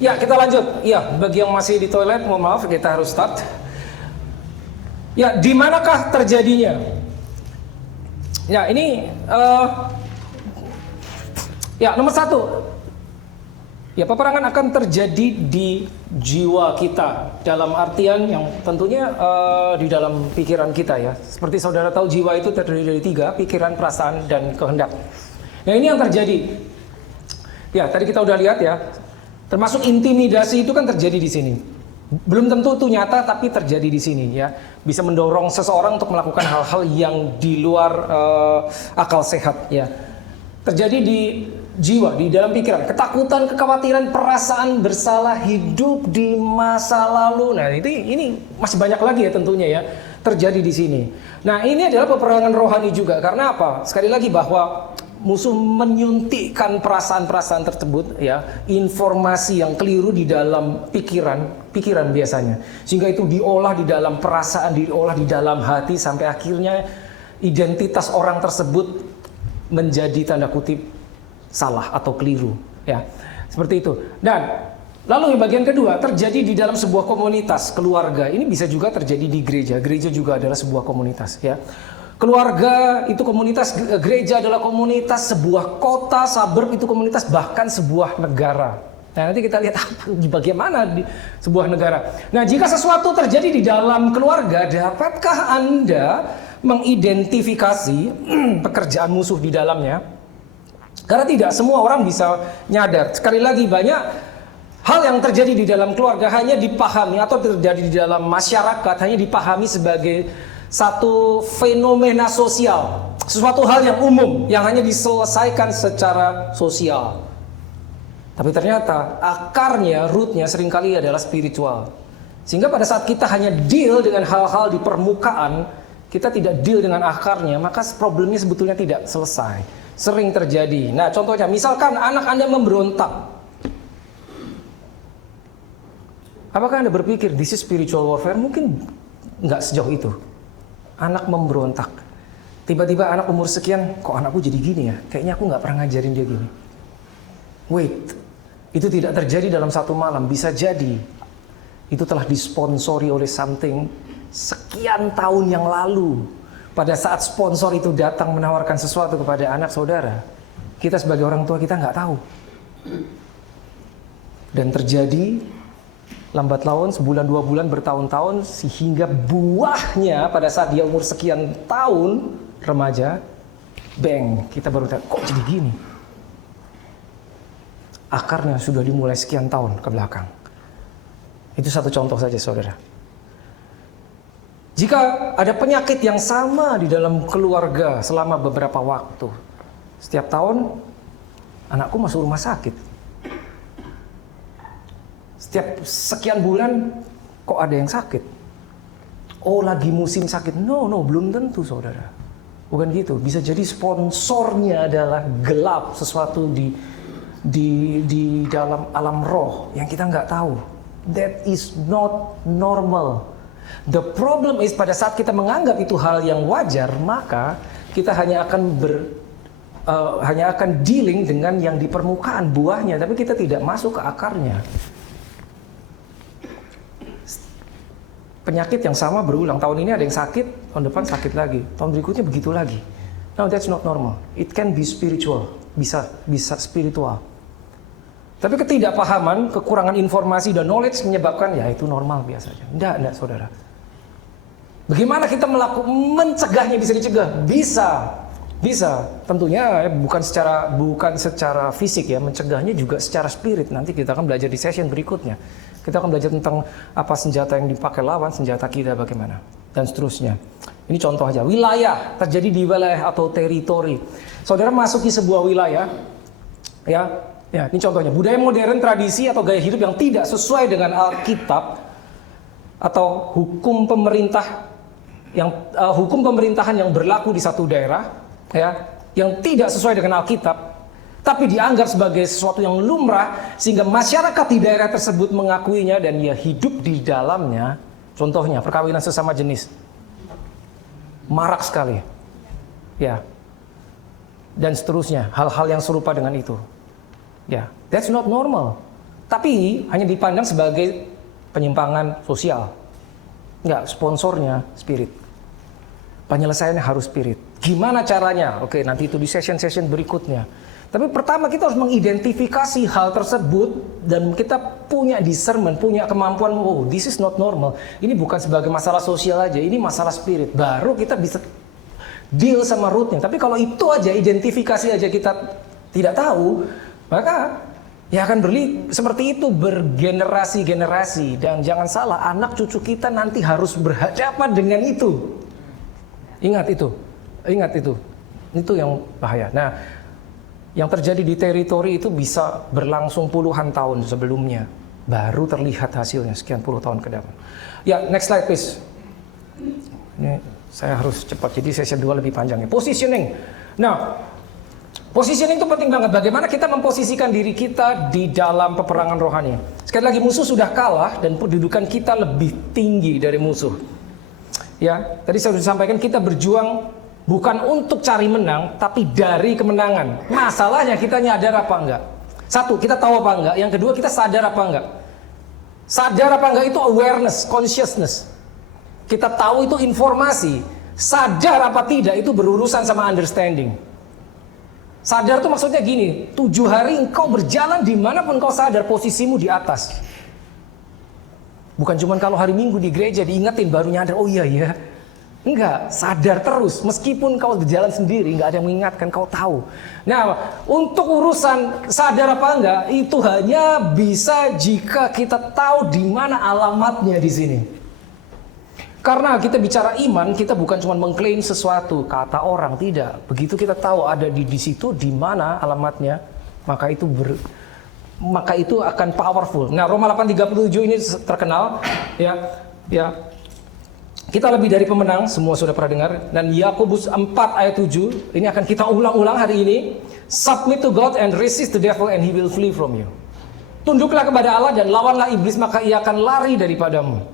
Ya, kita lanjut. Ya, bagi yang masih di toilet, mohon maaf, kita harus start. Ya, di manakah terjadinya? Ya, ini ya, nomor satu. Ya, peperangan akan terjadi di jiwa kita, dalam artian yang tentunya di dalam pikiran kita ya. Seperti saudara tahu, jiwa itu terdiri dari 3, pikiran, perasaan, dan kehendak. Nah, ini yang terjadi. Ya, tadi kita udah lihat ya. Termasuk intimidasi itu kan terjadi di sini. Belum tentu itu nyata, tapi terjadi di sini ya. Bisa mendorong seseorang untuk melakukan hal-hal yang di luar akal sehat ya. Terjadi di jiwa, di dalam pikiran, ketakutan, kekhawatiran, perasaan bersalah, hidup di masa lalu. Nah, ini masih banyak lagi ya tentunya ya, terjadi di sini. Nah, ini adalah peperangan rohani juga. Karena apa? Sekali lagi bahwa musuh menyuntikkan perasaan-perasaan tersebut ya, informasi yang keliru di dalam pikiran biasanya, sehingga itu diolah di dalam perasaan, diolah di dalam hati, sampai akhirnya identitas orang tersebut menjadi tanda kutip salah atau keliru ya, seperti itu. Dan lalu yang bagian kedua, terjadi di dalam sebuah komunitas keluarga. Ini bisa juga terjadi di gereja. Gereja juga adalah sebuah komunitas ya. Keluarga itu komunitas, gereja adalah komunitas, sebuah kota, suburb itu komunitas, bahkan sebuah negara. Nah, nanti kita lihat bagaimana di sebuah negara. Nah, jika sesuatu terjadi di dalam keluarga, dapatkah Anda mengidentifikasi pekerjaan musuh di dalamnya? Karena tidak semua orang bisa nyadar. Sekali lagi, banyak hal yang terjadi di dalam keluarga hanya dipahami, atau terjadi di dalam masyarakat hanya dipahami sebagai satu fenomena sosial, sesuatu hal yang umum yang hanya diselesaikan secara sosial. Tapi ternyata akarnya, rootnya seringkali adalah spiritual. Sehingga pada saat kita hanya deal dengan hal-hal di permukaan, kita tidak deal dengan akarnya, maka problemnya sebetulnya tidak selesai. Sering terjadi. Nah, contohnya, misalkan anak Anda memberontak. Apakah Anda berpikir this is spiritual warfare? Mungkin nggak sejauh itu. Anak memberontak, tiba-tiba anak umur sekian, kok anakku jadi gini ya? Kayaknya aku nggak pernah ngajarin dia gini. Wait, itu tidak terjadi dalam satu malam. Bisa jadi itu telah disponsori oleh something sekian tahun yang lalu. Pada saat sponsor itu datang menawarkan sesuatu kepada anak saudara, kita sebagai orang tua kita nggak tahu. Dan terjadi lambat laun, sebulan, 2 bulan, bertahun-tahun, sehingga buahnya pada saat dia umur sekian tahun, remaja, bang, kita baru tahu, kok jadi gini? Akarnya sudah dimulai sekian tahun ke belakang. Itu satu contoh saja, saudara. Jika ada penyakit yang sama di dalam keluarga selama beberapa waktu, setiap tahun, anakku masuk rumah sakit. Setiap sekian bulan kok ada yang sakit. Oh, lagi musim sakit. No, belum tentu, saudara. Bukan gitu. Bisa jadi sponsornya adalah gelap, sesuatu di dalam alam roh yang kita nggak tahu. That is not normal. The problem is, pada saat kita menganggap itu hal yang wajar, maka kita hanya akan dealing dengan yang di permukaan, buahnya, tapi kita tidak masuk ke akarnya. Penyakit yang sama berulang. Tahun ini ada yang sakit, tahun depan sakit lagi, tahun berikutnya begitu lagi. No, that's not normal. It can be spiritual. Bisa spiritual. Tapi ketidakpahaman, kekurangan informasi dan knowledge menyebabkan ya itu normal biasanya. Enggak, saudara. Bagaimana kita mencegahnya? Bisa dicegah? Bisa. Tentunya bukan secara fisik ya, mencegahnya juga secara spirit. Nanti kita akan belajar di session berikutnya. Kita akan belajar tentang apa senjata yang dipakai lawan, senjata kita bagaimana, dan seterusnya. Ini contoh aja. Wilayah, terjadi di wilayah atau teritori. Saudara masuki sebuah wilayah, ya, ini contohnya. Budaya modern, tradisi atau gaya hidup yang tidak sesuai dengan Alkitab, atau hukum pemerintahan yang berlaku di satu daerah, ya, yang tidak sesuai dengan Alkitab, tapi dianggap sebagai sesuatu yang lumrah, sehingga masyarakat di daerah tersebut mengakuinya dan ia hidup di dalamnya. Contohnya perkawinan sesama jenis, marak sekali, ya, dan seterusnya, hal-hal yang serupa dengan itu, ya, that's not normal. Tapi hanya dipandang sebagai penyimpangan sosial. Enggak, sponsornya spirit. Penyelesaiannya harus spirit. Gimana caranya? Oke, nanti itu di session-session berikutnya. Tapi pertama kita harus mengidentifikasi hal tersebut dan kita punya discernment, punya kemampuan, oh this is not normal. Ini bukan sebagai masalah sosial aja, ini masalah spirit. Baru kita bisa deal sama rootnya. Tapi kalau itu aja, identifikasi aja kita tidak tahu, maka ya akan seperti itu bergenerasi-generasi. Dan jangan salah, anak cucu kita nanti harus berhadapan dengan itu. Ingat itu. Itu yang bahaya. Nah, yang terjadi di teritori itu bisa berlangsung puluhan tahun sebelumnya. Baru terlihat hasilnya sekian puluh tahun ke depan. Ya, next slide please. Ini saya harus cepat, jadi sesi 2 lebih panjang ya. Positioning. Nah, positioning itu penting banget. Bagaimana kita memposisikan diri kita di dalam peperangan rohani. Sekali lagi, musuh sudah kalah dan kedudukan kita lebih tinggi dari musuh. Ya, tadi saya sudah sampaikan kita berjuang bukan untuk cari menang, tapi dari kemenangan. Masalahnya kita nyadar apa enggak? Satu, kita tahu apa enggak? Yang kedua, kita sadar apa enggak? Sadar apa enggak itu awareness, consciousness. Kita tahu itu informasi. Sadar apa tidak itu berurusan sama understanding. Sadar itu maksudnya gini, 7 hari engkau berjalan dimanapun engkau sadar posisimu di atas. Bukan cuma kalau hari Minggu di gereja diingetin baru nyadar, oh iya ya. Enggak, sadar terus. Meskipun kau berjalan sendiri, enggak ada yang mengingatkan, kau tahu. Nah, untuk urusan sadar apa enggak, itu hanya bisa jika kita tahu di mana alamatnya di sini. Karena kita bicara iman, kita bukan cuma mengklaim sesuatu, kata orang, tidak. Begitu kita tahu ada di situ, di mana alamatnya, maka itu akan powerful. Nah, Roma 8:37 ini terkenal, ya. Kita lebih dari pemenang, semua sudah pernah dengar. Dan Yakobus 4 ayat 7, ini akan kita ulang-ulang hari ini. Submit to God and resist the devil and he will flee from you. Tunduklah kepada Allah dan lawanlah iblis, maka ia akan lari daripadamu.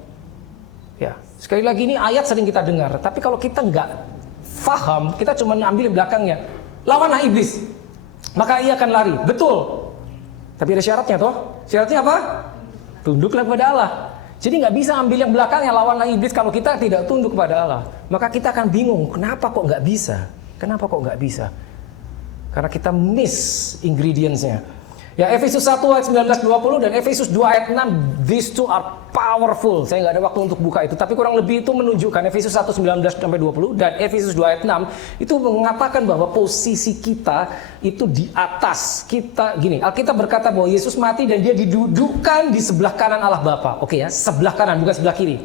Ya, sekali lagi ini ayat sering kita dengar. Tapi kalau kita nggak faham, kita cuma ambil belakangnya. Lawanlah iblis, maka ia akan lari. Betul. Tapi ada syaratnya toh. Syaratnya apa? Tunduklah kepada Allah. Jadi nggak bisa ambil yang belakangnya, lawanlah iblis kalau kita tidak tunduk kepada Allah. Maka kita akan bingung, kenapa kok nggak bisa? Kenapa kok nggak bisa? Karena kita miss ingredients-nya. Ya, Efesus 1 ayat 19-20 dan Efesus 2 ayat 6, these two are powerful. Saya nggak ada waktu untuk buka itu, tapi kurang lebih itu menunjukkan Efesus 1 19-20 dan Efesus 2 ayat 6 itu mengatakan bahwa posisi kita itu di atas. Kita gini, Alkitab berkata bahwa Yesus mati dan dia didudukkan di sebelah kanan Allah Bapa. Oke ya, sebelah kanan bukan sebelah kiri.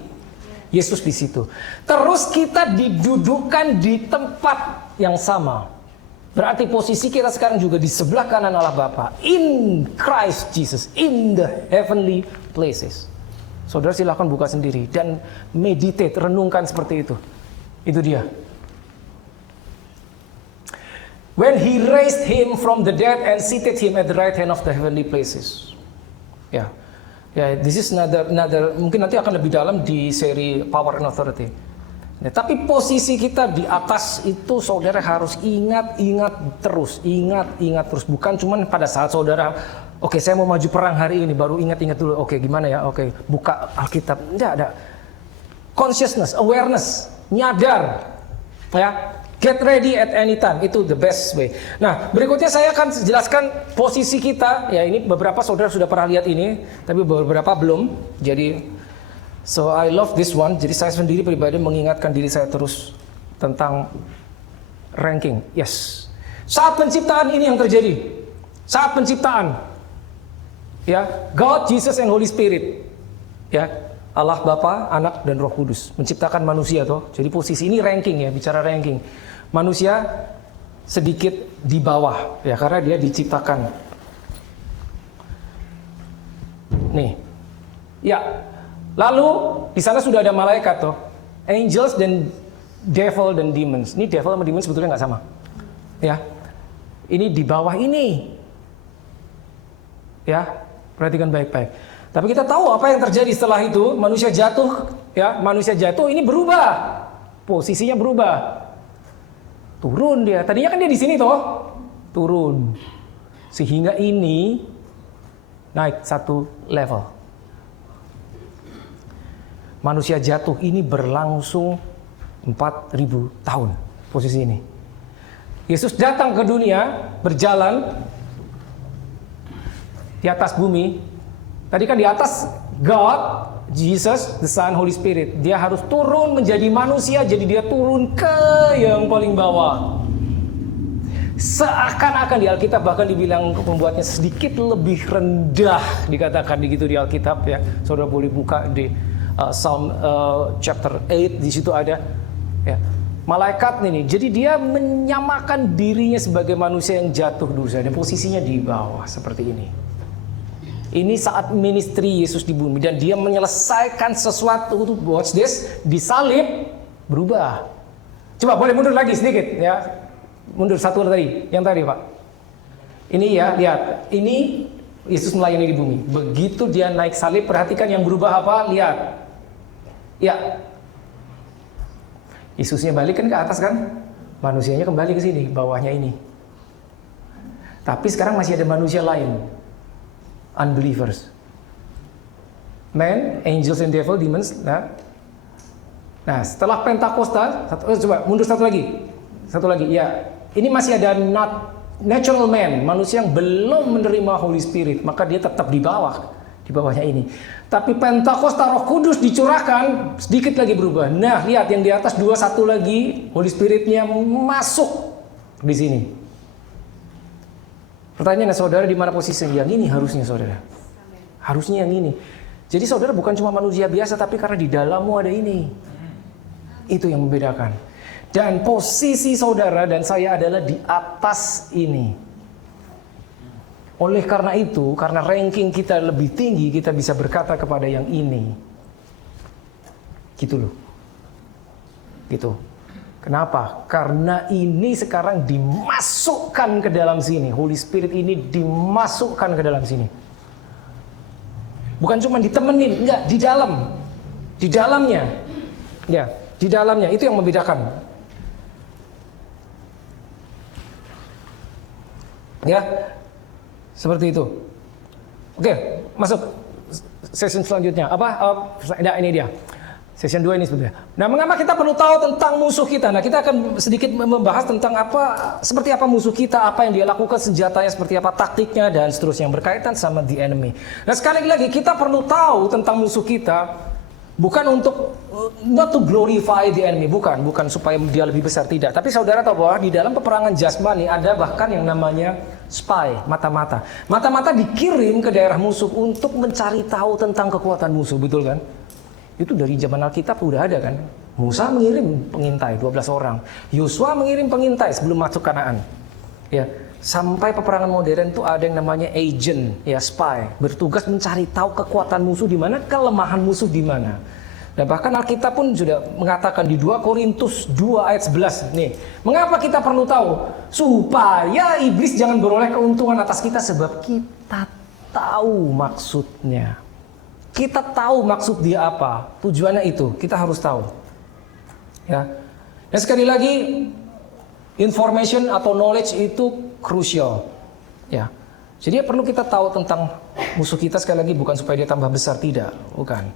Yesus di situ. Terus kita didudukkan di tempat yang sama. Berarti posisi kita sekarang juga di sebelah kanan Allah Bapa, in Christ Jesus, in the heavenly places. Saudara silakan buka sendiri dan meditate, renungkan seperti itu. Itu dia. When he raised him from the dead and seated him at the right hand of the heavenly places. Ya, this is another. Mungkin nanti akan lebih dalam di seri Power and Authority. Nah, tapi posisi kita di atas itu saudara harus ingat terus. Bukan cuma pada saat saudara, oke, saya mau maju perang hari ini, baru ingat dulu, oke, gimana ya, oke, buka Alkitab. Tidak ada. Consciousness, awareness, nyadar. Ya, get ready at any time, itu the best way. Nah, berikutnya saya akan jelaskan posisi kita. Ya, ini beberapa saudara sudah pernah lihat ini, tapi beberapa belum. Jadi so I love this one. Jadi saya sendiri pribadi mengingatkan diri saya terus tentang ranking. Yes. Saat penciptaan ini yang terjadi. Saat penciptaan. Ya, God, Jesus and Holy Spirit. Ya, Allah Bapa, Anak dan Roh Kudus menciptakan manusia toh. Jadi posisi ini ranking ya, bicara ranking. Manusia sedikit di bawah ya karena dia diciptakan. Nih. Ya. Lalu di sana sudah ada malaikat toh, angels dan devil dan demons. Ini devil sama demons sebetulnya nggak sama, ya. Ini di bawah ini, ya. Perhatikan baik-baik. Tapi kita tahu apa yang terjadi setelah itu. Manusia jatuh, ya. Manusia jatuh ini berubah, posisinya berubah, turun dia. Tadinya kan dia di sini toh, turun. Sehingga ini naik satu level. Manusia jatuh ini berlangsung 4.000 tahun posisi ini. Yesus datang ke dunia, berjalan di atas bumi. Tadi kan di atas God, Jesus, the Son, Holy Spirit. Dia harus turun menjadi manusia, jadi dia turun ke yang paling bawah. Seakan-akan di Alkitab bahkan dibilang membuatnya sedikit lebih rendah, dikatakan begitu di Alkitab ya. Saudara boleh buka di Psalm chapter 8, di situ ada ya. Malaikat ini, jadi dia menyamakan dirinya sebagai manusia yang jatuh dosa dan posisinya di bawah seperti ini. Ini saat ministry Yesus di bumi dan dia menyelesaikan sesuatu. Watch this, disalib berubah. Coba boleh mundur lagi sedikit ya. Mundur satu tadi, yang tadi Pak. Ini ya, lihat. Ini Yesus melayani di bumi. Begitu dia naik salib, perhatikan yang berubah apa? Lihat. Ya. Yesusnya balik kan ke atas kan? Manusianya kembali ke sini, bawahnya ini. Tapi sekarang masih ada manusia lain. Unbelievers. Man, angels and devil, demons. Nah, setelah Pentakosta, coba mundur satu lagi. Satu lagi, ya. Ini masih ada natural man, manusia yang belum menerima Holy Spirit, maka dia tetap di bawahnya ini. Tapi Pentakosta Roh Kudus dicurahkan, sedikit lagi berubah. Nah, lihat yang di atas 21 lagi, Holy Spirit-nya masuk di sini. Pertanyaannya, saudara di mana posisinya? Yang ini harusnya saudara. Harusnya yang ini. Jadi saudara bukan cuma manusia biasa, tapi karena di dalammu ada ini. Itu yang membedakan. Dan posisi saudara dan saya adalah di atas ini. Oleh karena itu, karena ranking kita lebih tinggi, kita bisa berkata kepada yang ini. Gitu loh. Gitu. Kenapa? Karena ini sekarang dimasukkan ke dalam sini. Holy Spirit ini dimasukkan ke dalam sini. Bukan cuma ditemenin, enggak, di dalam. Di dalamnya. Ya, di dalamnya. Itu yang membedakan. Ya, seperti itu. Oke, masuk session selanjutnya. Nah, ini dia. Session 2 ini sebetulnya. Nah, mengapa kita perlu tahu tentang musuh kita? Nah, kita akan sedikit membahas tentang seperti apa musuh kita, apa yang dia lakukan, senjatanya seperti apa, taktiknya, dan seterusnya yang berkaitan sama the enemy. Nah, sekali lagi kita perlu tahu tentang musuh kita, bukan untuk not to glorify the enemy, bukan supaya dia lebih besar, tidak. Tapi saudara tahu bahwa di dalam peperangan jasmani ada bahkan yang namanya spy, mata-mata. Mata-mata dikirim ke daerah musuh untuk mencari tahu tentang kekuatan musuh, betul kan? Itu dari zaman Alkitab udah ada kan. Musa mengirim pengintai 12 orang. Yosua mengirim pengintai sebelum masuk Kanaan. Ya, sampai peperangan modern tuh ada yang namanya agent, ya spy, bertugas mencari tahu kekuatan musuh di mana, kelemahan musuh di mana. Dan bahkan Alkitab pun sudah mengatakan di 2 Korintus 2 ayat 11 nih. Mengapa kita perlu tahu? Supaya iblis jangan beroleh keuntungan atas kita sebab kita tahu maksudnya. Kita tahu maksud dia apa, tujuannya itu, kita harus tahu. Ya. Dan sekali lagi, information atau knowledge itu crucial. Ya. Jadi perlu kita tahu tentang musuh kita, sekali lagi bukan supaya dia tambah besar, tidak, bukan.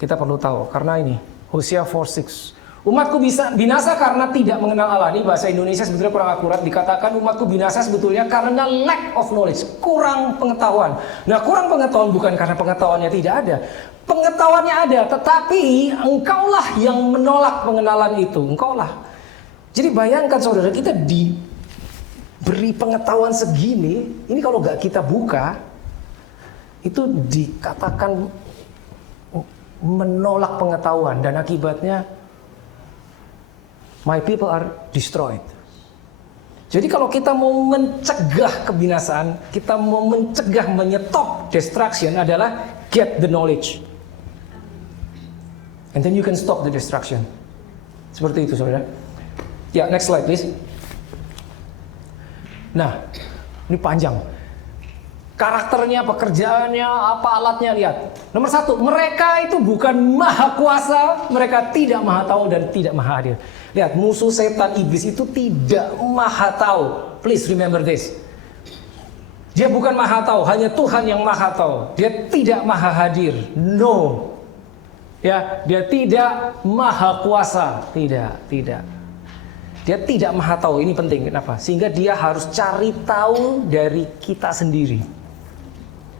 Kita perlu tahu, karena ini, Hosea 4:6. Umatku bisa binasa karena tidak mengenal Allah. Ini bahasa Indonesia sebetulnya kurang akurat. Dikatakan umatku binasa sebetulnya karena lack of knowledge, kurang pengetahuan. Nah, kurang pengetahuan bukan karena pengetahuannya tidak ada. Pengetahuannya ada, tetapi engkaulah yang menolak pengenalan itu. Engkaulah. Jadi bayangkan saudara, kita diberi pengetahuan segini, ini kalau nggak kita buka, itu dikatakan menolak pengetahuan dan akibatnya my people are destroyed. Jadi kalau kita mau mencegah kebinasaan, kita mau mencegah, menyetop destruction adalah get the knowledge. And then you can stop the destruction. Seperti itu saudara. Ya, next slide please. Nah, ini panjang. Karakternya, pekerjaannya, apa alatnya, lihat. Nomor 1, mereka itu bukan maha kuasa, mereka tidak maha tahu dan tidak maha hadir. Lihat, musuh setan iblis itu tidak maha tahu. Please remember this. Dia bukan maha tahu, hanya Tuhan yang maha tahu. Dia tidak maha hadir. No. Ya, dia tidak maha kuasa. Tidak. Dia tidak maha tahu. Ini penting. Kenapa? Sehingga dia harus cari tahu dari kita sendiri.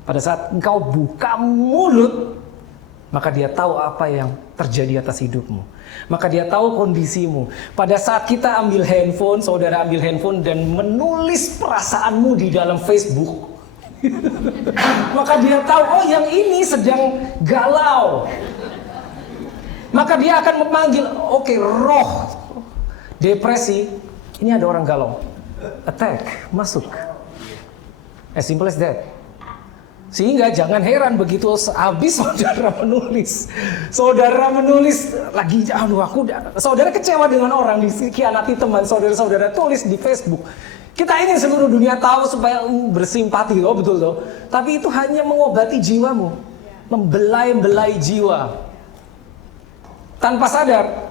Pada saat engkau buka mulut, maka dia tahu apa yang terjadi atas hidupmu. Maka dia tahu kondisimu. Pada saat kita ambil handphone, saudara ambil handphone dan menulis perasaanmu di dalam Facebook, maka dia tahu, oh yang ini sedang galau. Maka dia akan memanggil, oke, roh depresi, ini ada orang galau. Attack, masuk. As simple as that. Sehingga jangan heran begitu habis saudara menulis lagi, saudara kecewa dengan orang, dikhianati teman, saudara tulis di Facebook. Kita ingin seluruh dunia tahu supaya bersimpati, oh betul toh. Tapi itu hanya mengobati jiwamu, membelai jiwa. Tanpa sadar,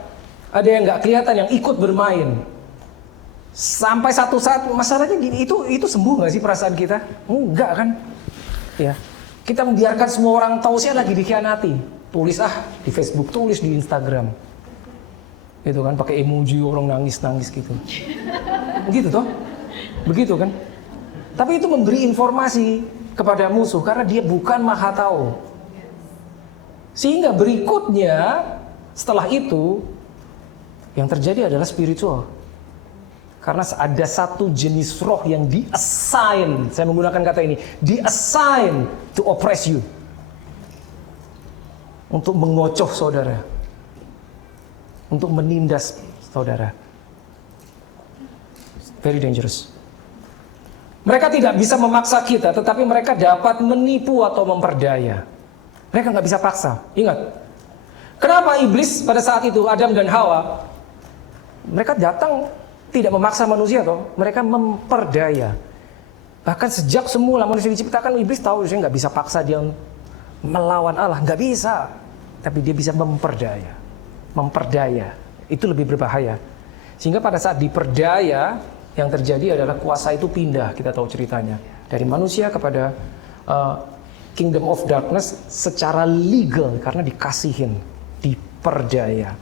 ada yang nggak kelihatan yang ikut bermain. Sampai satu saat masalahnya gini, itu sembuh nggak sih perasaan kita? Enggak kan? Ya, kita membiarkan semua orang tahu saya lagi dikhianati. Tulis di Facebook, tulis di Instagram. Itu kan pakai emoji orang nangis gitu. Begitu toh? Begitu kan? Tapi itu memberi informasi kepada musuh karena dia bukan maha tahu. Sehingga berikutnya setelah itu yang terjadi adalah spiritual. Karena ada satu jenis roh yang di-assign, saya menggunakan kata ini, di-assign to oppress you. Untuk mengocoh saudara. Untuk menindas saudara. Very dangerous. Mereka tidak bisa memaksa kita, tetapi mereka dapat menipu atau memperdaya. Mereka nggak bisa paksa. Ingat, kenapa iblis pada saat itu, Adam dan Hawa, mereka datang tidak memaksa manusia toh, mereka memperdaya. Bahkan sejak semula manusia diciptakan, iblis tahu saya nggak bisa paksa dia melawan Allah, nggak bisa. Tapi dia bisa memperdaya. Memperdaya itu lebih berbahaya. Sehingga pada saat diperdaya, yang terjadi adalah kuasa itu pindah. Kita tahu ceritanya dari manusia kepada kingdom of darkness secara legal karena dikasihin, diperdaya.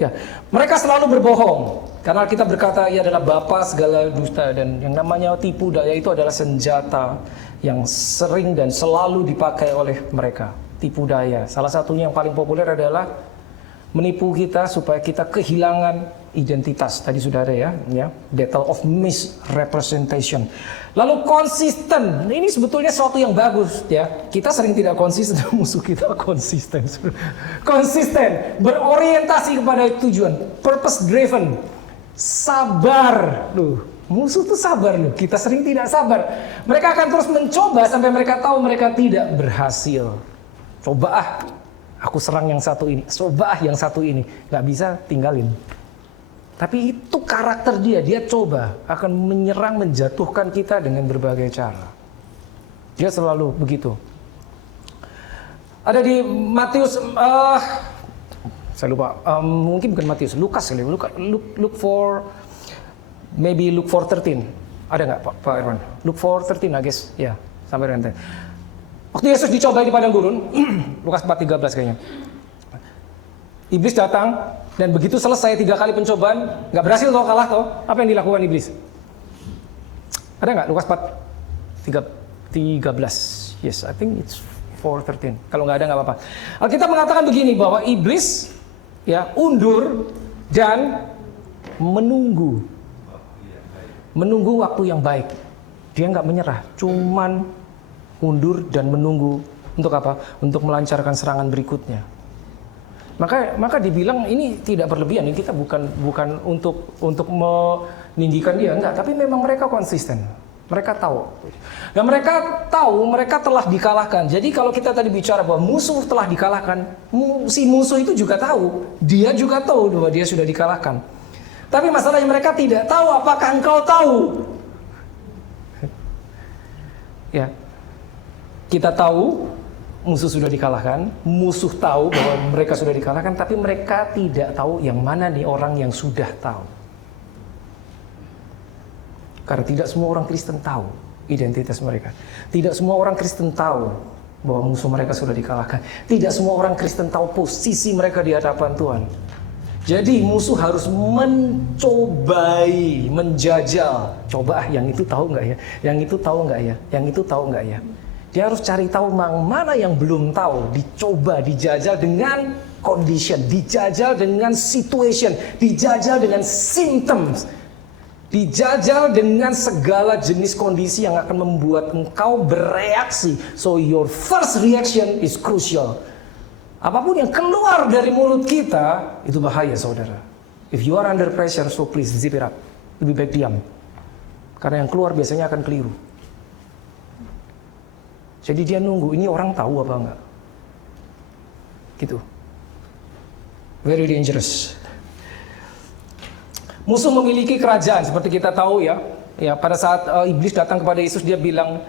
Ya, mereka selalu berbohong karena kita berkata ia adalah bapa segala dusta, dan yang namanya tipu daya itu adalah senjata yang sering dan selalu dipakai oleh mereka. Tipu daya, salah satunya yang paling populer adalah menipu kita supaya kita kehilangan identitas. Tadi sudah ada ya, battle of misrepresentation. Lalu konsisten, ini sebetulnya sesuatu yang bagus ya. Kita sering tidak konsisten, musuh kita konsisten. Konsisten, berorientasi kepada tujuan, purpose driven, sabar. Musuh tuh sabar loh. Kita sering tidak sabar. Mereka akan terus mencoba sampai mereka tahu mereka tidak berhasil. Coba aku serang yang satu ini, coba yang satu ini, nggak bisa tinggalin. Tapi itu karakter dia coba akan menyerang, menjatuhkan kita dengan berbagai cara. Dia selalu begitu. Ada di Matius, saya lupa, mungkin bukan Matius, Lukas kali, look for 13. Ada nggak Pak Irwan? Look for 13, I guess, ya, sampai nanti. Waktu Yesus dicobai di padang gurun, Lukas 4:13 kayaknya. Iblis datang dan begitu selesai 3 kali pencobaan, nggak berhasil toh, kalah toh. Apa yang dilakukan iblis? Ada nggak Lukas 4:13? Yes, I think it's 4:13. Kalau nggak ada nggak apa-apa. Alkitab mengatakan begini bahwa iblis ya undur dan menunggu waktu yang baik. Dia nggak menyerah, cuman undur dan menunggu untuk apa? Untuk melancarkan serangan berikutnya. Maka dibilang ini tidak berlebihan. Ini kita bukan untuk meninggikan dia, enggak. Tapi memang mereka konsisten. Mereka tahu. Dan mereka tahu mereka telah dikalahkan. Jadi kalau kita tadi bicara bahwa musuh telah dikalahkan, si musuh itu juga tahu. Dia juga tahu bahwa dia sudah dikalahkan. Tapi masalahnya mereka tidak tahu apakah engkau tahu. Ya. Kita tahu musuh sudah dikalahkan, musuh tahu bahwa mereka sudah dikalahkan, tapi mereka tidak tahu yang mana nih orang yang sudah tahu. Karena tidak semua orang Kristen tahu. identitas mereka. Tidak semua orang Kristen tahu bahwa musuh mereka sudah dikalahkan. Tidak semua orang Kristen tahu posisi mereka di hadapan Tuhan. Jadi musuh harus mencobai, menjajal. Coba yang itu tahu nggak ya? Yang itu tahu nggak ya? Yang itu tahu nggak ya? Dia harus cari tahu mana yang belum tahu. Dicoba, dijajal dengan condition, dijajal dengan situation, dijajal dengan symptoms, dijajal dengan segala jenis kondisi yang akan membuat engkau bereaksi. So your first reaction is crucial. Apapun yang keluar dari mulut kita, itu bahaya, saudara. If you are under pressure, so please zip it up. Lebih baik diam. Karena yang keluar biasanya akan keliru. Jadi dia nunggu, ini orang tahu apa enggak. Gitu. Very dangerous. Musuh memiliki kerajaan, seperti kita tahu ya. Ya, pada saat iblis datang kepada Yesus, dia bilang,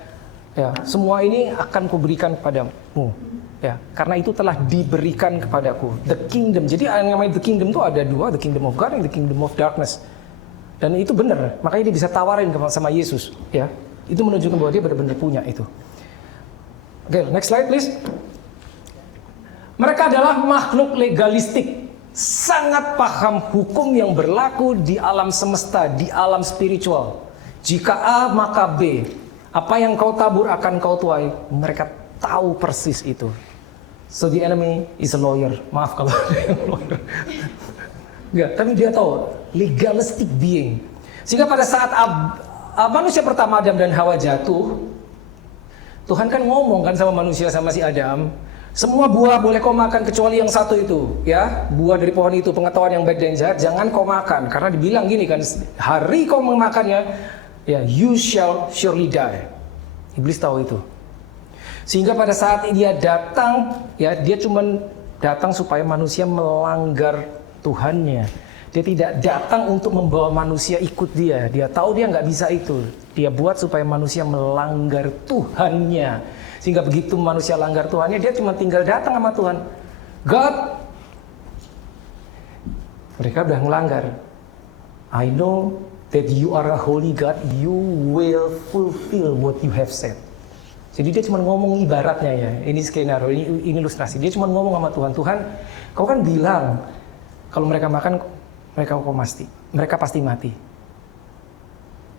ya, semua ini akan kuberikan kepadamu. Ya, karena itu telah diberikan kepadaku. The kingdom. Jadi yang namanya the kingdom itu ada dua, the kingdom of God and the kingdom of darkness. Dan itu benar. Makanya dia bisa tawarin sama Yesus. Ya, itu menunjukkan bahwa dia benar-benar punya itu. Oke, next slide please. Mereka adalah makhluk legalistik. Sangat paham hukum yang berlaku di alam semesta, di alam spiritual. Jika A maka B. Apa yang kau tabur akan kau tuai. Mereka tahu persis itu. So the enemy is a lawyer. Maaf kalau ada yang lawyer. Enggak, tapi dia tahu legalistic being. Sehingga pada saat manusia pertama Adam dan Hawa jatuh, Tuhan kan ngomong kan sama manusia, sama si Adam, semua buah boleh kau makan kecuali yang satu itu, ya, buah dari pohon itu, pengetahuan yang baik dan jahat, jangan kau makan, karena dibilang gini kan, hari kau memakannya, ya, you shall surely die. Iblis tahu itu. Sehingga pada saat dia datang, ya, dia cuma datang supaya manusia melanggar Tuhannya. Dia tidak datang untuk membawa manusia ikut dia. Dia tahu dia nggak bisa itu. Dia buat supaya manusia melanggar Tuhannya. Sehingga begitu manusia langgar Tuhannya, dia cuma tinggal datang sama Tuhan. God, mereka udah melanggar. I know that you are a holy God. You will fulfill what you have said. Jadi dia cuma ngomong ibaratnya ya. Ini skenario, ini ilustrasi. Dia cuma ngomong sama Tuhan. Tuhan, kau kan bilang kalau mereka makan, mereka pasti mati.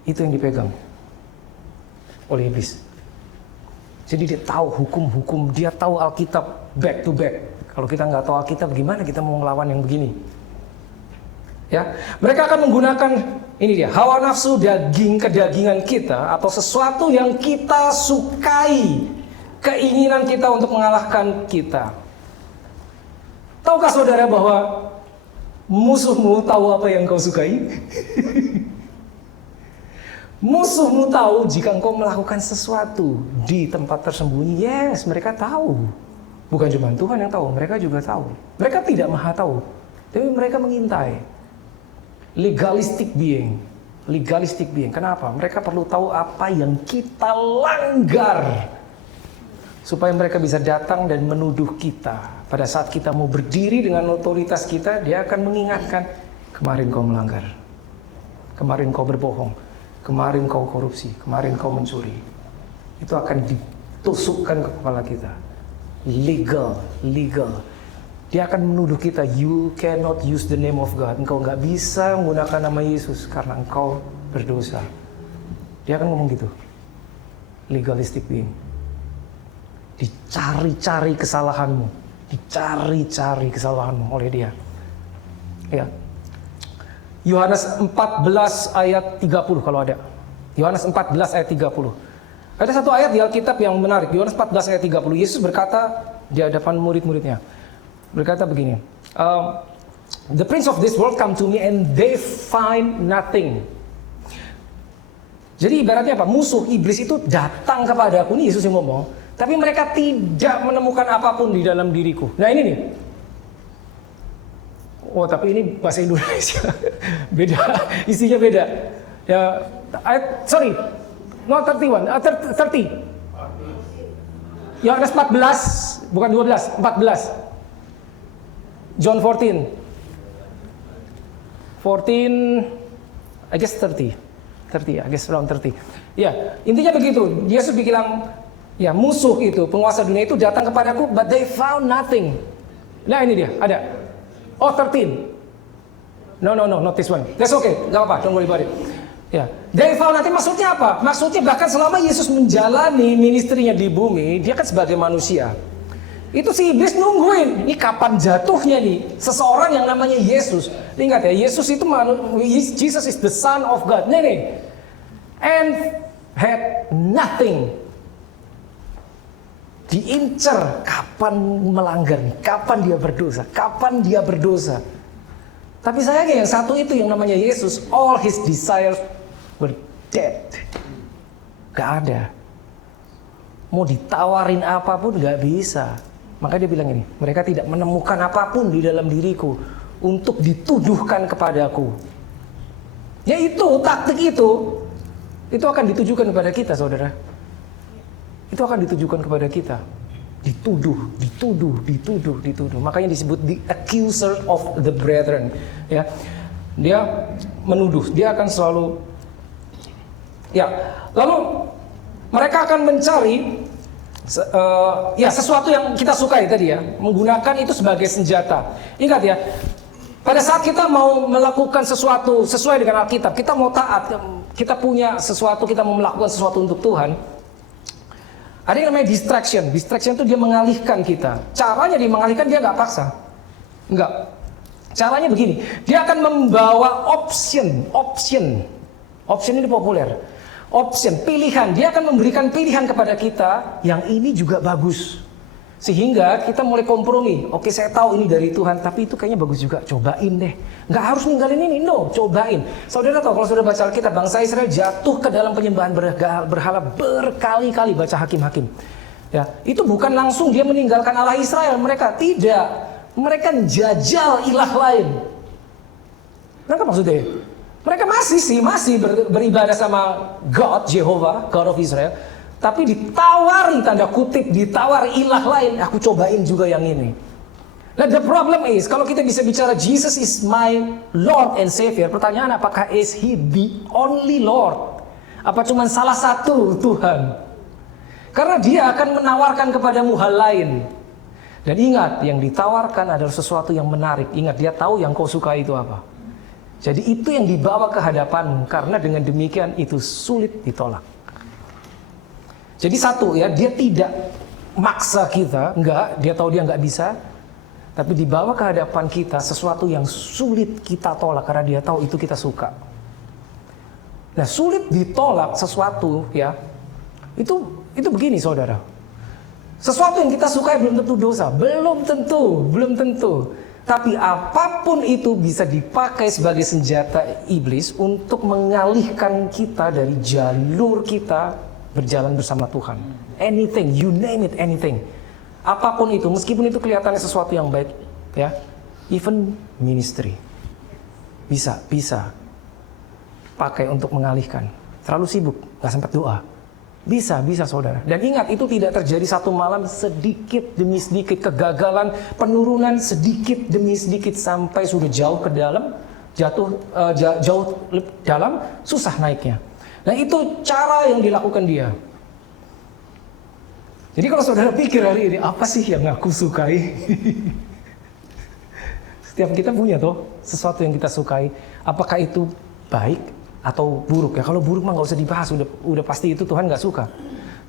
Itu yang dipegang oleh iblis. Jadi dia tahu hukum-hukum, dia tahu Alkitab back to back. Kalau kita nggak tahu Alkitab, gimana kita mau ngelawan yang begini? Ya, mereka akan menggunakan ini dia, hawa nafsu kedagingan kita atau sesuatu yang kita sukai, keinginan kita untuk mengalahkan kita. Tahukah saudara bahwa musuhmu tahu apa yang kau sukai? Musuhmu tahu jika engkau melakukan sesuatu di tempat tersembunyi. Yes, mereka tahu. Bukan cuma Tuhan yang tahu, mereka juga tahu. Mereka tidak maha tahu, tapi mereka mengintai. Legalistic being. Kenapa? Mereka perlu tahu apa yang kita langgar, supaya mereka bisa datang dan menuduh kita. Pada saat kita mau berdiri dengan otoritas kita, dia akan mengingatkan, kemarin kau melanggar, kemarin kau berbohong, kemarin kau korupsi, kemarin kau mencuri. Itu akan ditusukkan ke kepala kita. Legal. Dia akan menuduh kita, you cannot use the name of God. Engkau nggak bisa menggunakan nama Yesus karena engkau berdosa. Dia akan ngomong gitu. Legalistic being. Dicari-cari kesalahanmu oleh dia. Ya. Yohanes 14 ayat 30 kalau ada. Yohanes 14 ayat 30. Ada satu ayat di Alkitab yang menarik. Yohanes 14 ayat 30. Yesus berkata di hadapan murid-muridnya. Berkata begini. The prince of this world come to me and they find nothing. Jadi ibaratnya apa? Musuh iblis itu datang kepada aku. Ini Yesus yang ngomong. Tapi mereka tidak menemukan apapun di dalam diriku. Nah ini nih. Oh tapi ini bahasa Indonesia. Beda. Isinya beda. Ya, sorry. No 31. 30. Yohanes 14. Bukan 12. 14. John 14, I guess 30. 30, I guess around 30. Ya, intinya begitu. Yesus bilang, ya musuh itu, penguasa dunia itu datang kepadaku, but they found nothing. Nah ini dia, ada. Oh 13. No, not this one. That's okay, gak apa-apa, don't worry about it. Ya, they found nothing maksudnya apa? Maksudnya bahkan selama Yesus menjalani ministrinya di bumi, dia kan sebagai manusia. Itu si iblis nungguin, ini kapan jatuhnya nih seseorang yang namanya Yesus. Ingat ya, Yesus itu Jesus is the Son of God. Nih. And had nothing. Diincar, kapan melanggar nih? Kapan dia berdosa? Kapan dia berdosa? Tapi sayangnya yang satu itu yang namanya Yesus, all his desires were dead. Gak ada. Mau ditawarin apapun gak bisa. Maka dia bilang ini, mereka tidak menemukan apapun di dalam diriku untuk dituduhkan kepadaku. Ya itu, taktik itu akan ditujukan kepada kita, saudara. Itu akan ditujukan kepada kita. Dituduh. Makanya disebut the accuser of the brethren. Ya, dia menuduh. Dia akan selalu. Ya, lalu mereka akan mencari sesuatu yang kita sukai tadi ya, menggunakan itu sebagai senjata. Ingat ya, pada saat kita mau melakukan sesuatu sesuai dengan Alkitab, kita mau taat, kita punya sesuatu, kita mau melakukan sesuatu untuk Tuhan. Ada yang namanya distraction. Distraction itu dia mengalihkan kita. Caranya dia mengalihkan, dia nggak paksa. Enggak. Caranya begini. Dia akan membawa option. Option ini populer. Option, pilihan. Dia akan memberikan pilihan kepada kita yang ini juga bagus. Sehingga kita mulai kompromi. Oke, saya tahu ini dari Tuhan, tapi itu kayaknya bagus juga. Cobain deh. Nggak harus ninggalin ini, no. Cobain. Saudara tahu kalau saudara baca Alkitab, bangsa Israel jatuh ke dalam penyembahan berhala berkali-kali, baca Hakim-Hakim. Ya, itu bukan langsung dia meninggalkan Allah Israel. Mereka tidak. Mereka jajal ilah lain. Mereka maksudnya? Mereka masih beribadah sama God, Jehovah, God of Israel. Tapi ditawari, tanda kutip, ditawari ilah lain, aku cobain juga yang ini. Nah, the problem is, kalau kita bisa bicara Jesus is my Lord and Savior, pertanyaan apakah is he the only Lord? Apa cuma salah satu Tuhan? Karena dia akan menawarkan kepadamu hal lain. Dan ingat, yang ditawarkan adalah sesuatu yang menarik. Ingat, dia tahu yang kau suka itu apa. Jadi itu yang dibawa ke hadapanmu, karena dengan demikian itu sulit ditolak. Jadi satu ya, dia tidak maksa kita, enggak, dia tahu dia enggak bisa, tapi dibawa ke hadapan kita sesuatu yang sulit kita tolak karena dia tahu itu kita suka. Nah, sulit ditolak sesuatu ya, itu begini saudara. Sesuatu yang kita sukai belum tentu dosa, belum tentu. Tapi apapun itu bisa dipakai sebagai senjata iblis untuk mengalihkan kita dari jalur kita berjalan bersama Tuhan. Anything, you name it, anything. Apapun itu, meskipun itu kelihatannya sesuatu yang baik, ya. Even ministry. Bisa pakai untuk mengalihkan. Terlalu sibuk, gak sempat doa. Bisa saudara. Dan ingat, itu tidak terjadi satu malam, sedikit demi sedikit kegagalan, penurunan sedikit demi sedikit sampai sudah jauh ke dalam, jauh dalam, susah naiknya. Nah, itu cara yang dilakukan dia. Jadi kalau saudara pikir hari ini, apa sih yang aku sukai? Setiap kita punya tuh sesuatu yang kita sukai. Apakah itu baik atau buruk ya? Kalau buruk mah nggak usah dibahas, udah pasti itu Tuhan nggak suka.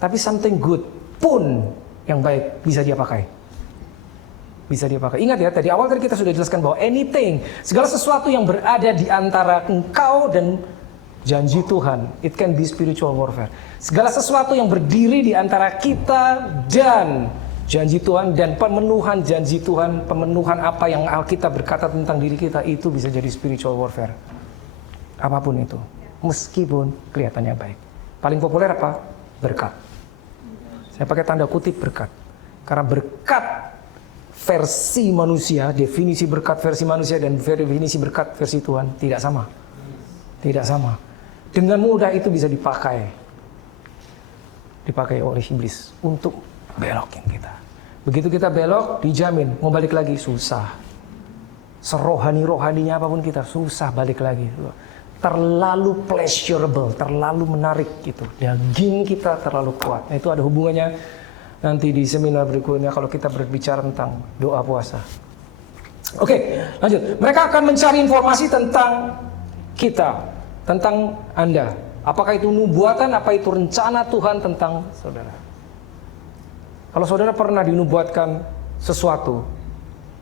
Tapi something good pun yang baik bisa dia pakai. Ingat ya, tadi awal kita sudah jelaskan bahwa anything, segala sesuatu yang berada di antara engkau dan janji Tuhan, it can be spiritual warfare. Segala sesuatu yang berdiri di antara kita dan janji Tuhan dan pemenuhan janji Tuhan, pemenuhan apa yang Alkitab berkata tentang diri kita, itu bisa jadi spiritual warfare. Apapun itu, meskipun kelihatannya baik. Paling populer apa? Berkat. Saya pakai tanda kutip berkat. Karena berkat versi manusia, definisi berkat versi manusia dan definisi berkat versi Tuhan tidak sama. Dengan mudah itu bisa dipakai oleh iblis untuk belokin kita. Begitu kita belok, dijamin mau balik lagi susah. Serohani-rohaninya apapun kita susah balik lagi. terlalu pleasurable, terlalu menarik gitu. Daging kita terlalu kuat. Nah, itu ada hubungannya nanti di seminar berikutnya kalau kita berbicara tentang doa puasa. Oke, lanjut. Mereka akan mencari informasi tentang kita, tentang Anda. Apakah itu nubuatan, apa itu rencana Tuhan tentang saudara. Kalau saudara pernah dinubuatkan sesuatu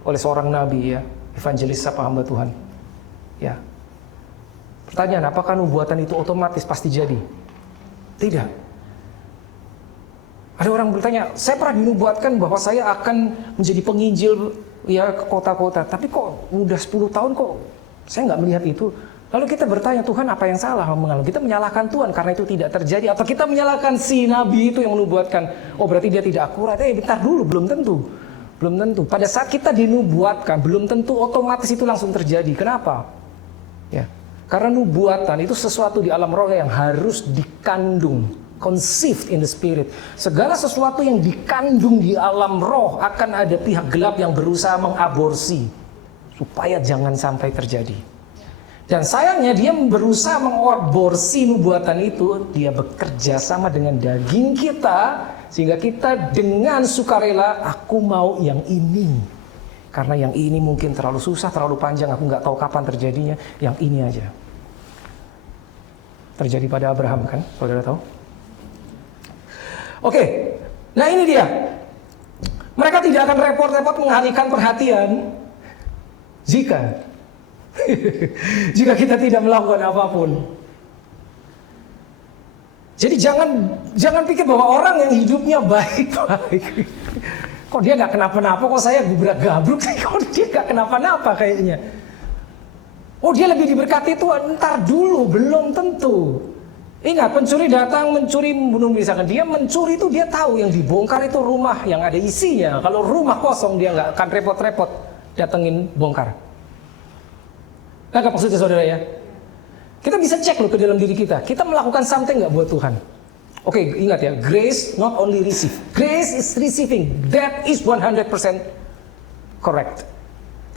oleh seorang nabi ya, evangelis apa hamba Tuhan. Ya. Pertanyaan, apakah nubuatan itu otomatis pasti jadi? Tidak. Ada orang bertanya, saya pernah dinubuatkan bahwa saya akan menjadi penginjil ya ke kota-kota, tapi kok udah 10 tahun kok saya nggak melihat itu. Lalu kita bertanya, Tuhan apa yang salah? Kita menyalahkan Tuhan karena itu tidak terjadi, atau kita menyalahkan si nabi itu yang menubuatkan, oh berarti dia tidak akurat. Bentar dulu, belum tentu. Belum tentu. Pada saat kita dinubuatkan, belum tentu otomatis itu langsung terjadi. Kenapa? Ya, karena nubuatan itu sesuatu di alam roh yang harus dikandung. Conceived in the spirit. Segala sesuatu yang dikandung di alam roh akan ada pihak gelap yang berusaha mengaborsi supaya jangan sampai terjadi. Dan sayangnya dia berusaha mengaborsi nubuatan itu. Dia bekerja sama dengan daging kita sehingga kita dengan sukarela, aku mau yang ini. Karena yang ini mungkin terlalu susah, terlalu panjang, aku nggak tahu kapan terjadinya. Yang ini aja. Terjadi pada Abraham kan, saudara tahu? Oke, nah ini dia. Mereka tidak akan repot-repot mengalihkan perhatian jika kita tidak melakukan apapun. Jadi jangan pikir bahwa orang yang hidupnya baik-baik, kok dia nggak kenapa-napa, kok saya gubrak-gabruk, kok dia nggak kenapa-napa kayaknya. Oh dia lebih diberkati Tuhan, ntar dulu, belum tentu. Ingat, pencuri datang mencuri membunuh, misalkan dia mencuri itu dia tahu yang dibongkar itu rumah yang ada isinya. Kalau rumah kosong dia nggak akan repot-repot datengin bongkar. Nah, apa maksudnya saudara ya? Kita bisa cek loh ke dalam diri kita. Kita melakukan something nggak buat Tuhan? Oke, ingat ya, grace not only receive, grace is receiving. That is 100% correct.